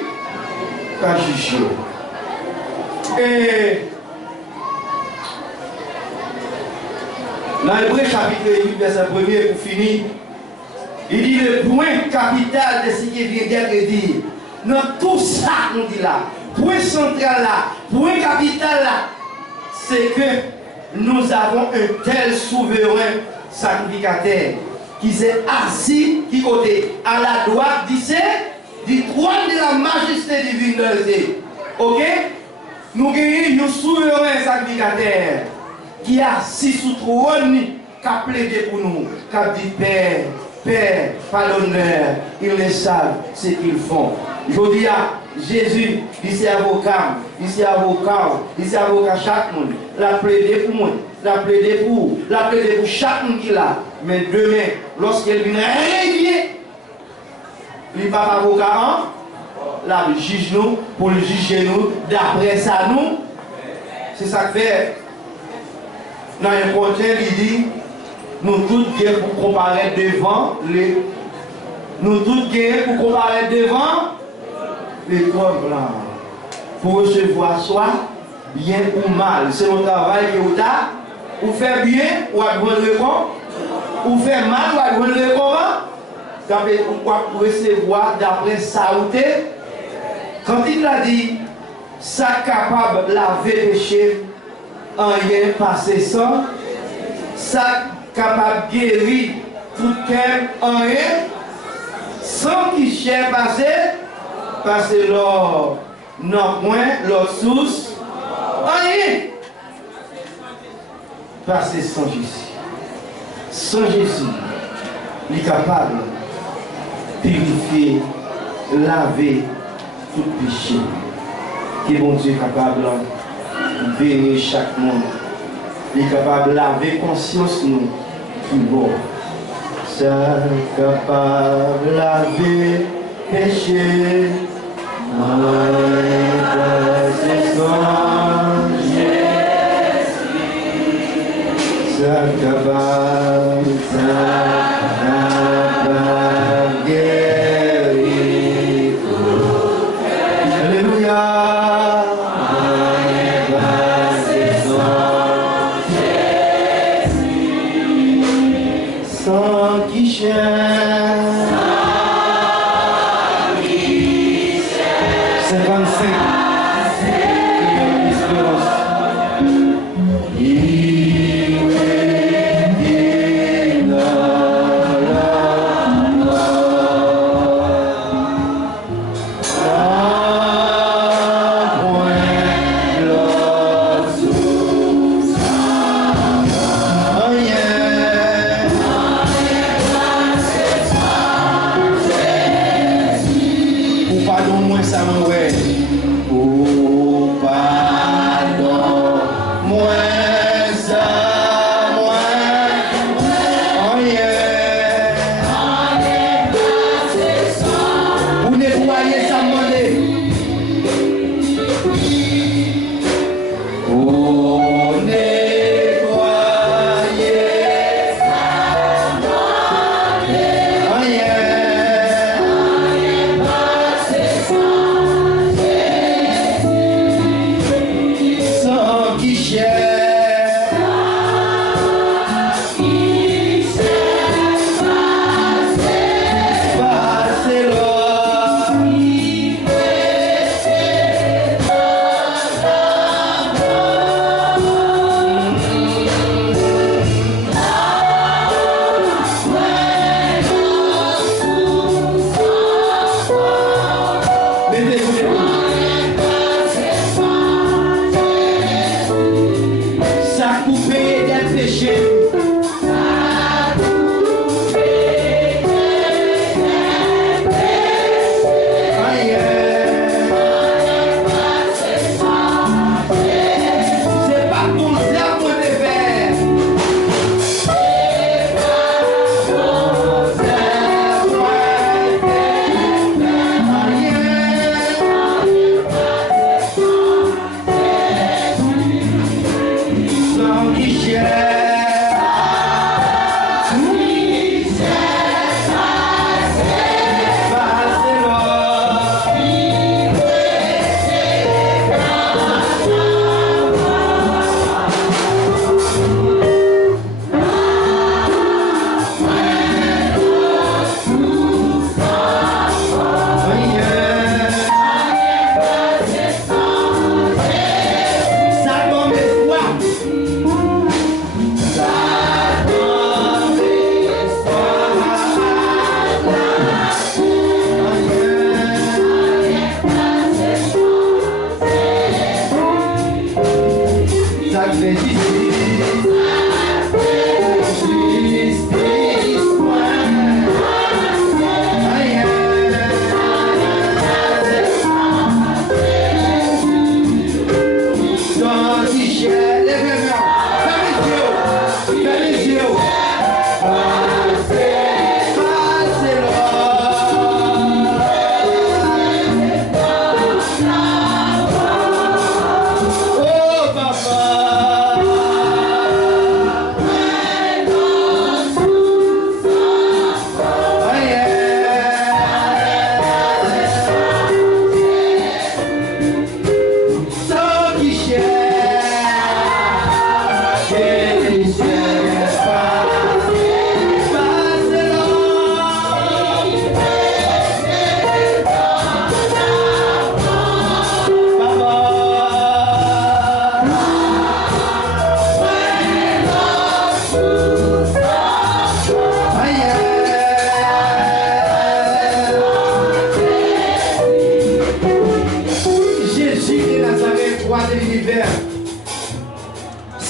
Et dans l'Hébreu chapitre 8, verset 1er, pour finir, il dit le point capital de ce qui vient d'être dit. Dans tout ça, on dit là, point central là, point capital là, c'est que nous avons un tel souverain sacrificateur qui s'est assis, qui côté à la droite du trône de la majesté divine de Dieu. Ok? Nous gagnons un souverain sacrificateur qui est assis sous trône, qui a plaidé pour nous, qui a dit Père, par l'honneur, ils le savent ce qu'ils font. Je dis à Jésus, il s'est avocat, chaque monde. La plaidé pour moi, la plaidé pour chaque monde qui l'a. Mais demain, lorsqu'il vient régner, il n'est pas avocat, là, il juge nous, pour le juger nous, d'après ça, nous, c'est ça que fait. Dans un projet, il dit, nous tous gagnons pour comparer devant les. Nous tous gagnons pour comparer devant les trônes blancs. Pour recevoir soit bien ou mal. C'est mon travail que vous avez. Ou faire bien, ou à bonne réponse. Ou faire mal, ou à bonne réponse. Ou recevoir d'après ça ou quand il a dit, ça capable de laver péché, en rien passé sans, ça capable de guérir tout cœur en rien, sans qu'il cherche passer l'or, non point, l'autre source, en rien. Passer sans Jésus. Sans Jésus, il est capable de purifier, laver tout péché. Que bon Dieu est capable de bénir chaque monde. Il est capable de laver conscience nous qui bon. C'est capable de laver péché. C'est capable de guérir. Alléluia.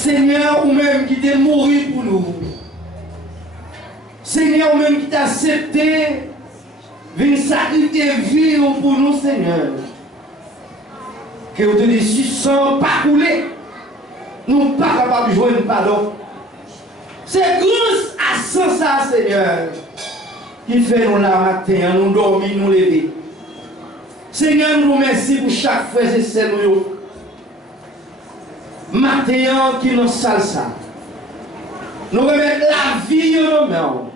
Seigneur, ou même qui t'est mort pour nous. Seigneur, ou même qui t'a accepté, venir sacrifier vie pour nous, Seigneur. Que vous te sans pas couler. Nous ne sommes pas capables de jouer un pardon. C'est grâce à ça, Seigneur, qui fait nous la matin, nous dormir, nous lever. Seigneur, nous remercions pour chaque frère et sœur. Matin qui nous salsa. Nous remettons la vie au nous.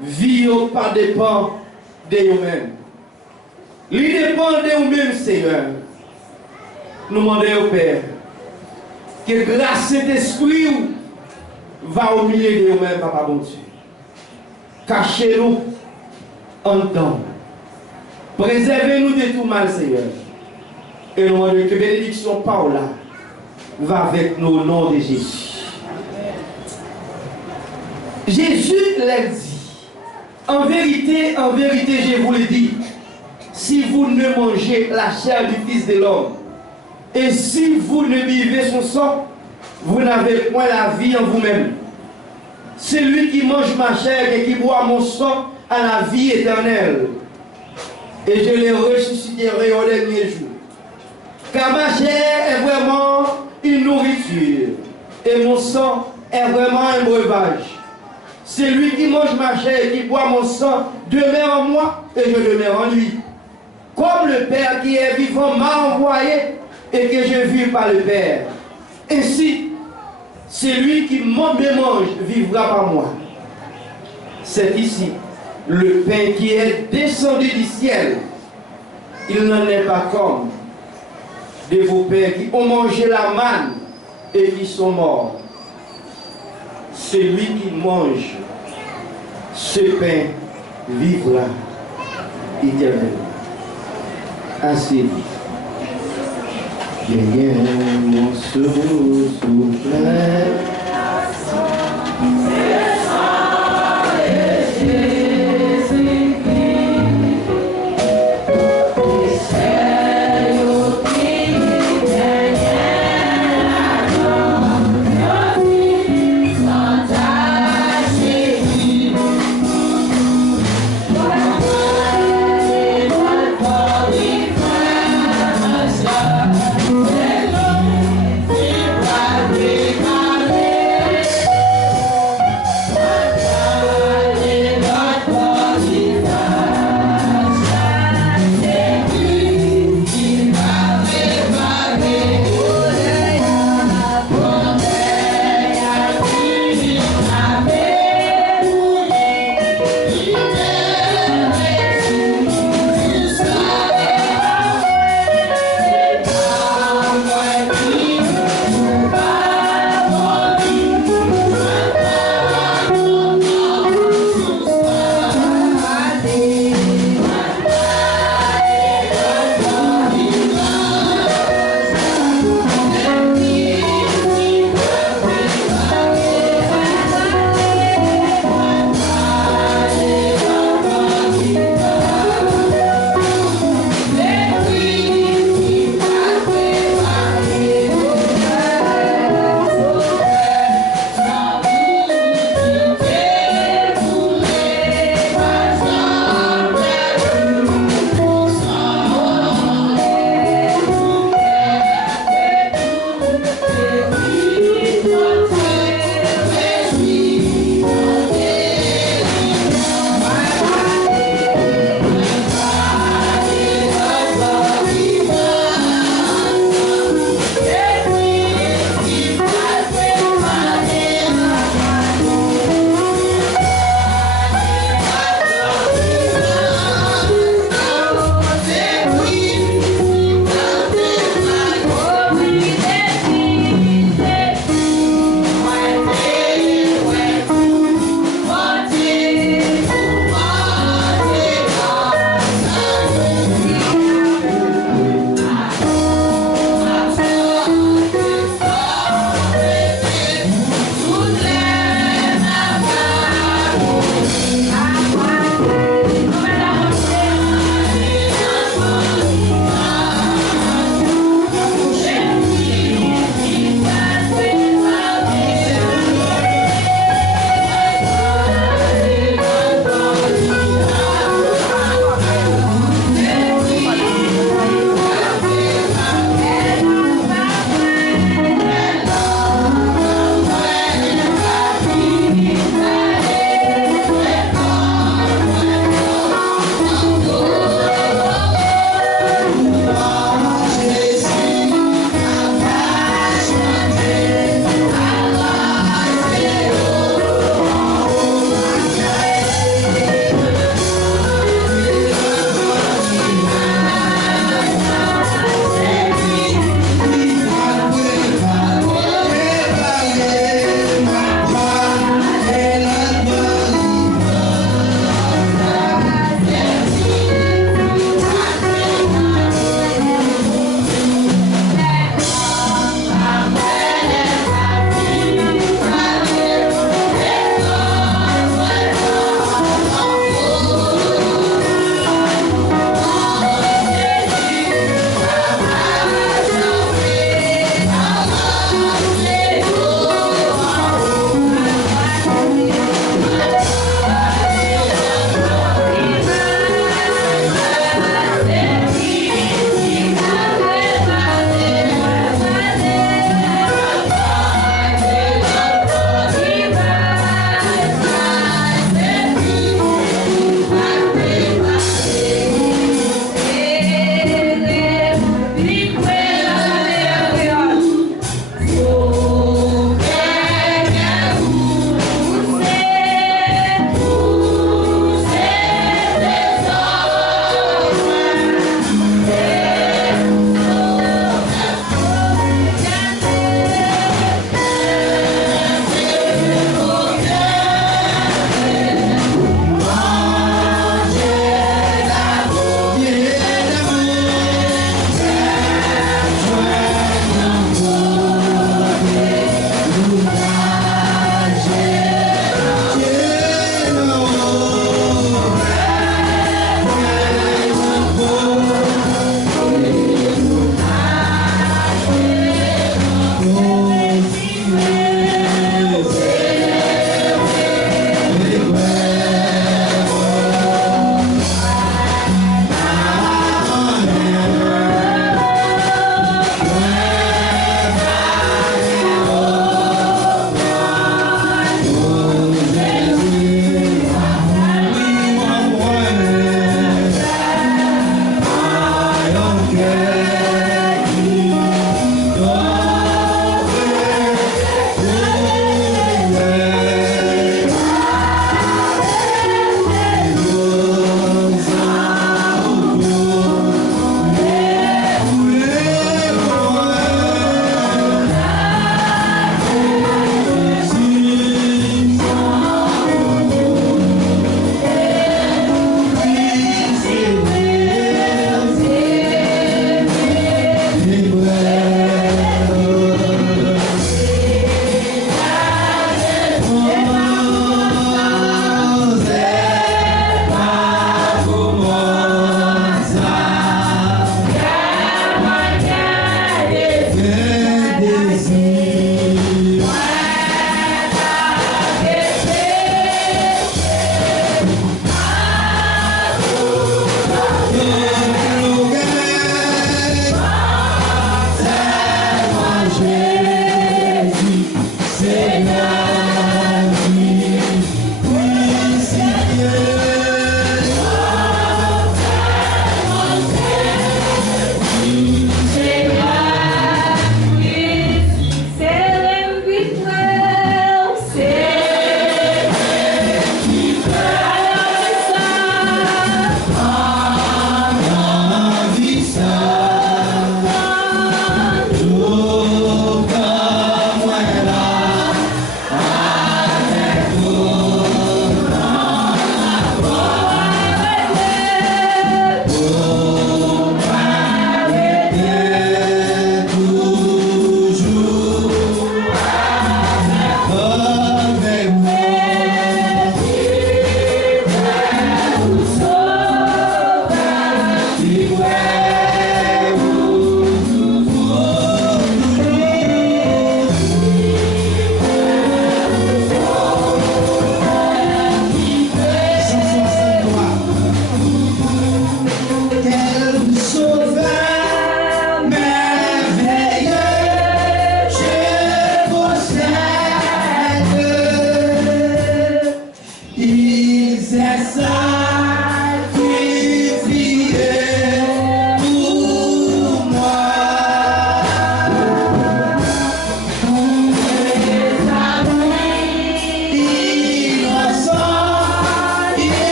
Vie pas dépend de nous-mêmes. Il dépend de nous-mêmes, Seigneur. Nous demandons au Père que grâce cet esprit va au milieu de nous-mêmes, Papa bon Dieu. Cachez-nous en temps. Préservez-nous de tout mal, Seigneur. Et nous demandons que bénédiction Paula va avec nous au nom de Jésus. Jésus l'a dit. En vérité, je vous le dis, si vous ne mangez la chair du Fils de l'homme, et si vous ne buvez son sang, vous n'avez point la vie en vous-même. Celui qui mange ma chair et qui boit mon sang a la vie éternelle. Et je les ressusciterai au dernier jour. Car ma chair est vraiment une nourriture, et mon sang est vraiment un breuvage. Celui qui mange ma chair et qui boit mon sang demeure en moi, et je demeure en lui. Comme le Père qui est vivant m'a envoyé, et que je vis par le Père. Ainsi, celui qui me mange vivra par moi. C'est ici le pain qui est descendu du ciel. Il n'en est pas comme de vos pères qui ont mangé la manne et qui sont morts. Celui qui mange ce pain vivra éternellement. Assez. Mon souffle. Hallelujah.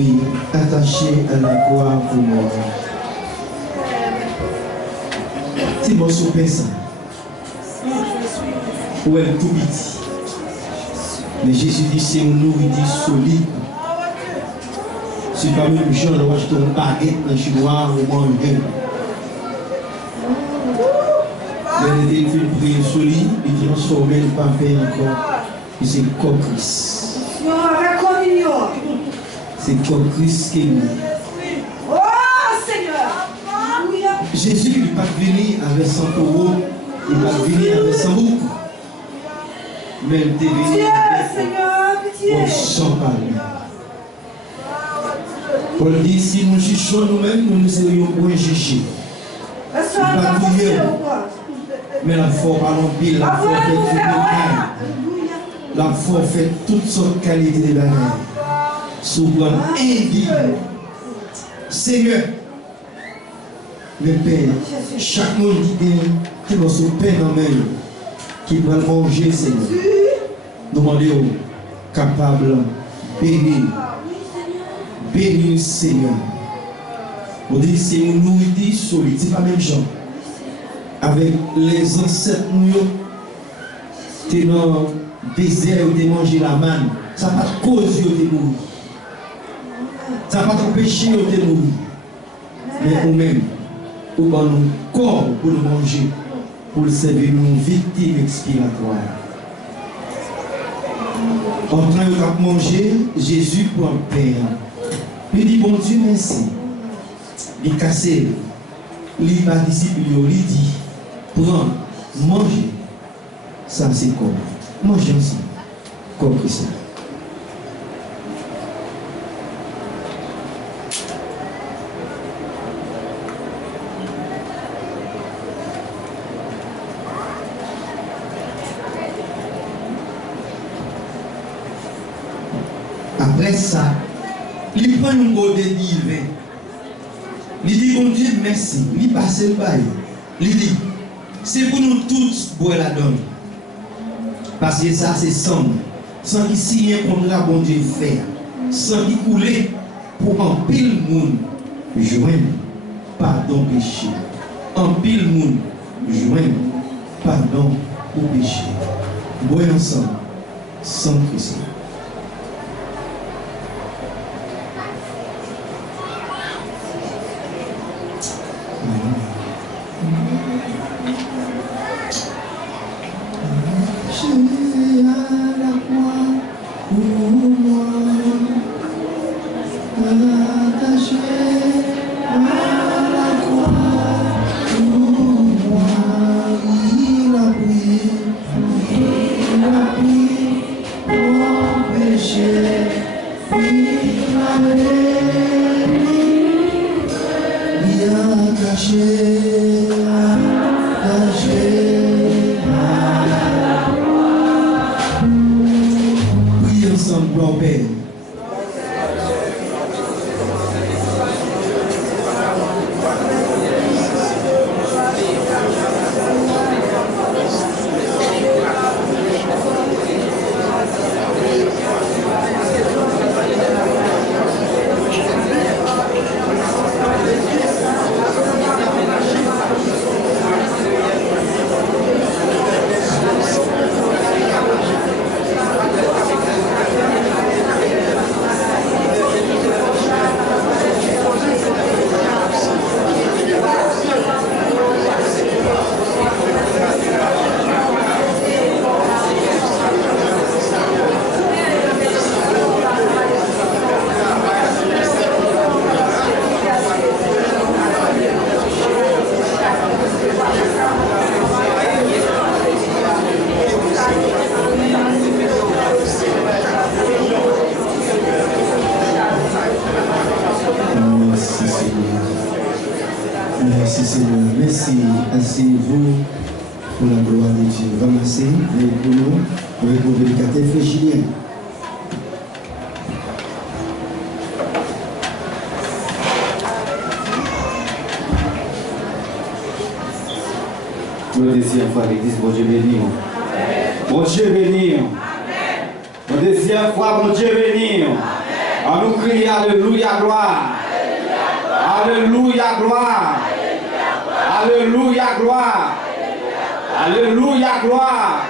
Oui, attaché à la croix pour moi. Petit morceau ça. Ou elle tout petit. Mais Jésus dit c'est une nourriture solide. C'est pas même gens qui achètent une baguette dans le chinois ou manger. Mais il fait une prière solide, il transforme le parfait encore. Et c'est comme Christ. C'est comme Christ qui est nous. Oh Seigneur! Jésus n'est pas venu avec 100 euros, il n'est pas venu avec 100 boucles. Mais il est venu avec 100 parler. Paul dit si nous jugeons nous-mêmes, nous ne serions point jugés. Mais la foi par l'empire, la foi fait tout le la foi fait toutes sortes de qualités de bagages. Souvent indigne. Seigneur, le Père, chaque monde qui va se peine en main, qui va manger, Seigneur. Demandez-vous, capable, béni. Béni, Seigneur. On dit c'est une nourriture solide, c'est pas même genre. Avec les ancêtres, nous, t'es dans le désert, t'es mangé la manne. Ça n'a pas de cause, t'es mourir. Ça n'a pas d'empêcher, t'es mourir. Mais nous-mêmes, nous avons un corps pour nous manger, pour servir nos victimes expiratoires. En train de manger, Jésus prend le pain. Il dit, bon Dieu, merci. Il casse, il participe, il dit, prends, mangez. Ça, c'est comme. Mangez ensemble. Comme Christ. Après ça, il prend une bouteille de vin. Il dit, bon Dieu, merci. Il passe le bail. Il dit, c'est pour nous tous boire la donne. Parce que ça, c'est sang. Sang qui signe contre la bon Dieu fait. Sang qui coule pour en pile monde joindre pardon péché. En pile monde joindre pardon pour péché. Boire ensemble, sans Christ. Merci Seigneur, merci. Asseyez-vous pour la gloire de Dieu. Ramassez les boulots avec vos délicatesses fléchiliennes. Pour le deuxième fois, l'église, bon Dieu béni. Bon Dieu béni. Pour la deuxième fois, bon Dieu béni. À nous crier Alléluia, gloire. Alléluia, gloire. Alléluia, gloire. Alléluia, gloire.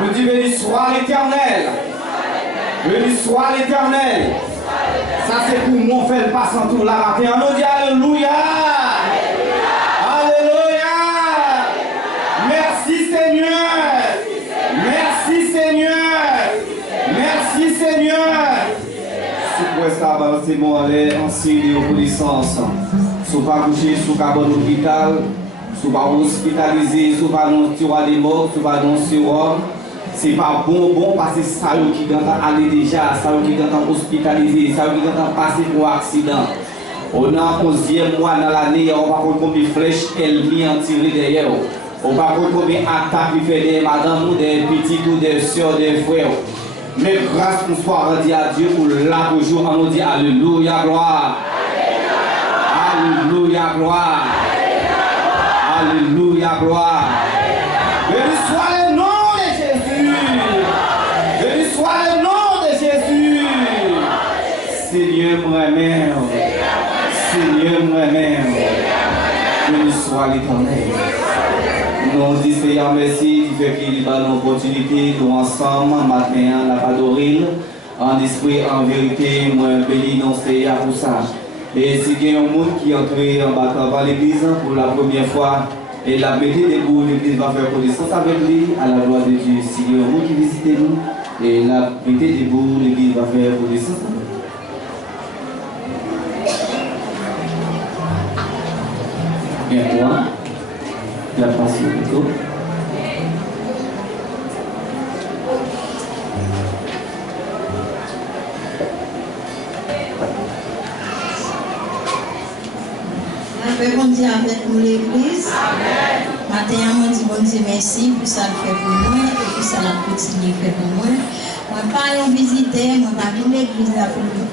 Nous dit béni soit l'Éternel. Béni soit l'Éternel. Ça c'est pour mon frère passant tout la matin. On nous dit Alléluia. Alléluia. Merci Seigneur. Merci Seigneur. Merci Seigneur. Si vous ça c'est bon aller en signe de reconnaissance. Si pas coucher sous carbone hôpital, si pas hospitalisé, si pas non tiroir des morts, si pas non sérum. C'est pas bon parce que ça qui est aller déjà, ça qui est hospitalisé, ça qui est passé pour accident. On a 11e mois dans l'année, on va voir combien de flèches elle vient tirer derrière. On va voir combien d'attaques il fait des madames ou des petites ou des soeurs, des frères. Mais grâce pour soit rendu à Dieu pour là toujours, on nous dit Alléluia, gloire. Alléluia, gloire. Alléluia, gloire. Béni soit le nom. Béni soit le nom de Jésus. Seigneur, moi mère. Seigneur, moi mère. Béni soit l'Éternel. Nous disons Seigneur, merci du fait qu'il y a une opportunité de ensemble, matin, la adorer. En esprit, en vérité, moi béni non Seigneur pour ça. Et s'il y a un monde qui est entré en bataille par l'église pour la première fois, et la mettez debout, l'église va faire connaissance avec lui à la gloire de Dieu. S'il y a un monde qui visite nous, et la mettez debout, l'église va faire connaissance avec lui. Bien toi, la passion plutôt. Bon Dieu avec nous l'église. Matin, on dit bon Dieu merci pour ça le fait pour moi et pour ça la continue fait pour moi. Moi pas en visiter, moi pas venir l'église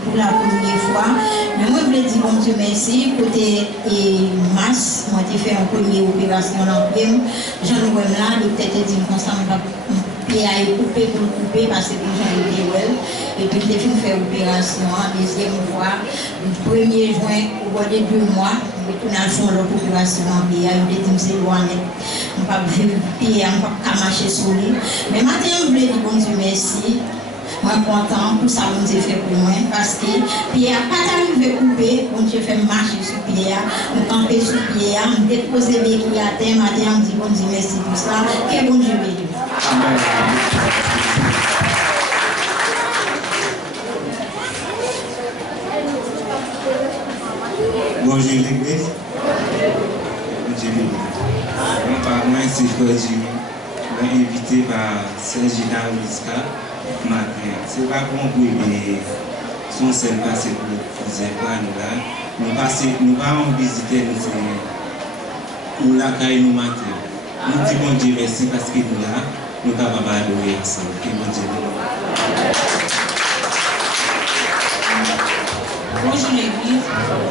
pour la première fois, mais moi je voulais dire bon Dieu merci côté masse, moi j'ai fait une première opération en prime. Jean Nouvel là, le peut-être dit comme ça pied à couper pour couper parce que j'en étais well. Et puis j'ai fait une opération en deuxième fois, le 1er juin au bout de 2 mois. Nous avons fait l'opération en pied, nous avons dit que c'est loin, on ne peut pas pied, on ne peut pas marcher sur lui. Mais maintenant, je voulais dire bon Dieu merci. Moi, je suis content pour ça que vous avez fait pour moi. Parce que pied n'a pas arrivé à couper, bon Dieu fait marcher sur pied, on camper sur pied, on déposer les pieds à terre. Maintenant, on dit bon Dieu merci pour ça. Que bon Dieu bénisse. Amen. Bonjour l'église. Bonjour l'église. Moi, c'est Frère Jimmy. Je suis invité par Sergina Oliska matin. Ce n'est pas compris, mais son seul passé pour plusieurs fois nous là. Nous allons visiter nous la caille nous matin. Nous disons bon Dieu merci parce que nous là, nous sommes capables d'adorer ensemble. Que bon Dieu Bonjour l'église,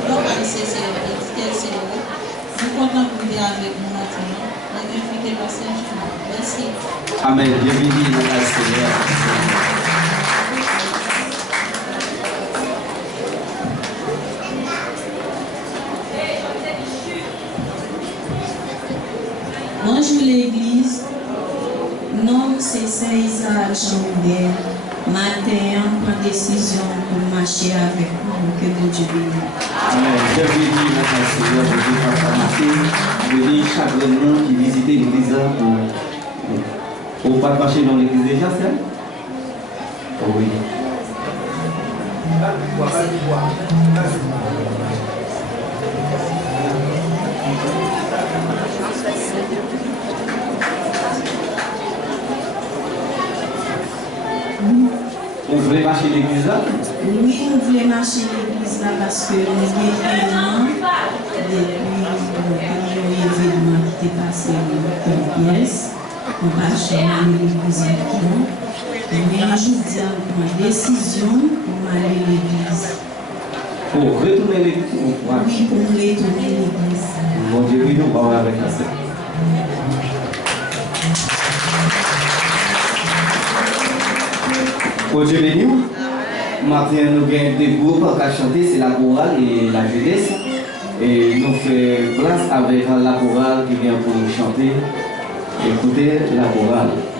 donc c'est je suis content de vous avec nous maintenant. Magnifique le Seigneur. Merci. Amen. Bienvenue dans la Seigneur. Bonjour l'église. Non, c'est Saïsa Chambert. Matin, on prend décision pour marcher avec vous. Que Dieu bénisse. Amen. Bienvenue dans la Seigneur. Bienvenue chaque monde qui visite l'église pour pas marcher dans l'église déjà, c'est? Oui. Vous voulez marcher l'église là? Oui, nous voulons marcher l'église là parce que nous avons depuis l'événement qui était passé dans la pièce. Nous marchons dans l'église en Kino. Mais je dis une décision pour aller à l'église. Pour retourner l'église? Oui, pour retourner l'église. Bon Dieu, oui, nous allons avec la sœur. Bon Dieu béni. Maintenant, nous avons deux groupes qui ont chanté, c'est la chorale et la jeunesse. Et nous faisons grâce avec la chorale qui vient pour nous chanter. Écoutez la chorale.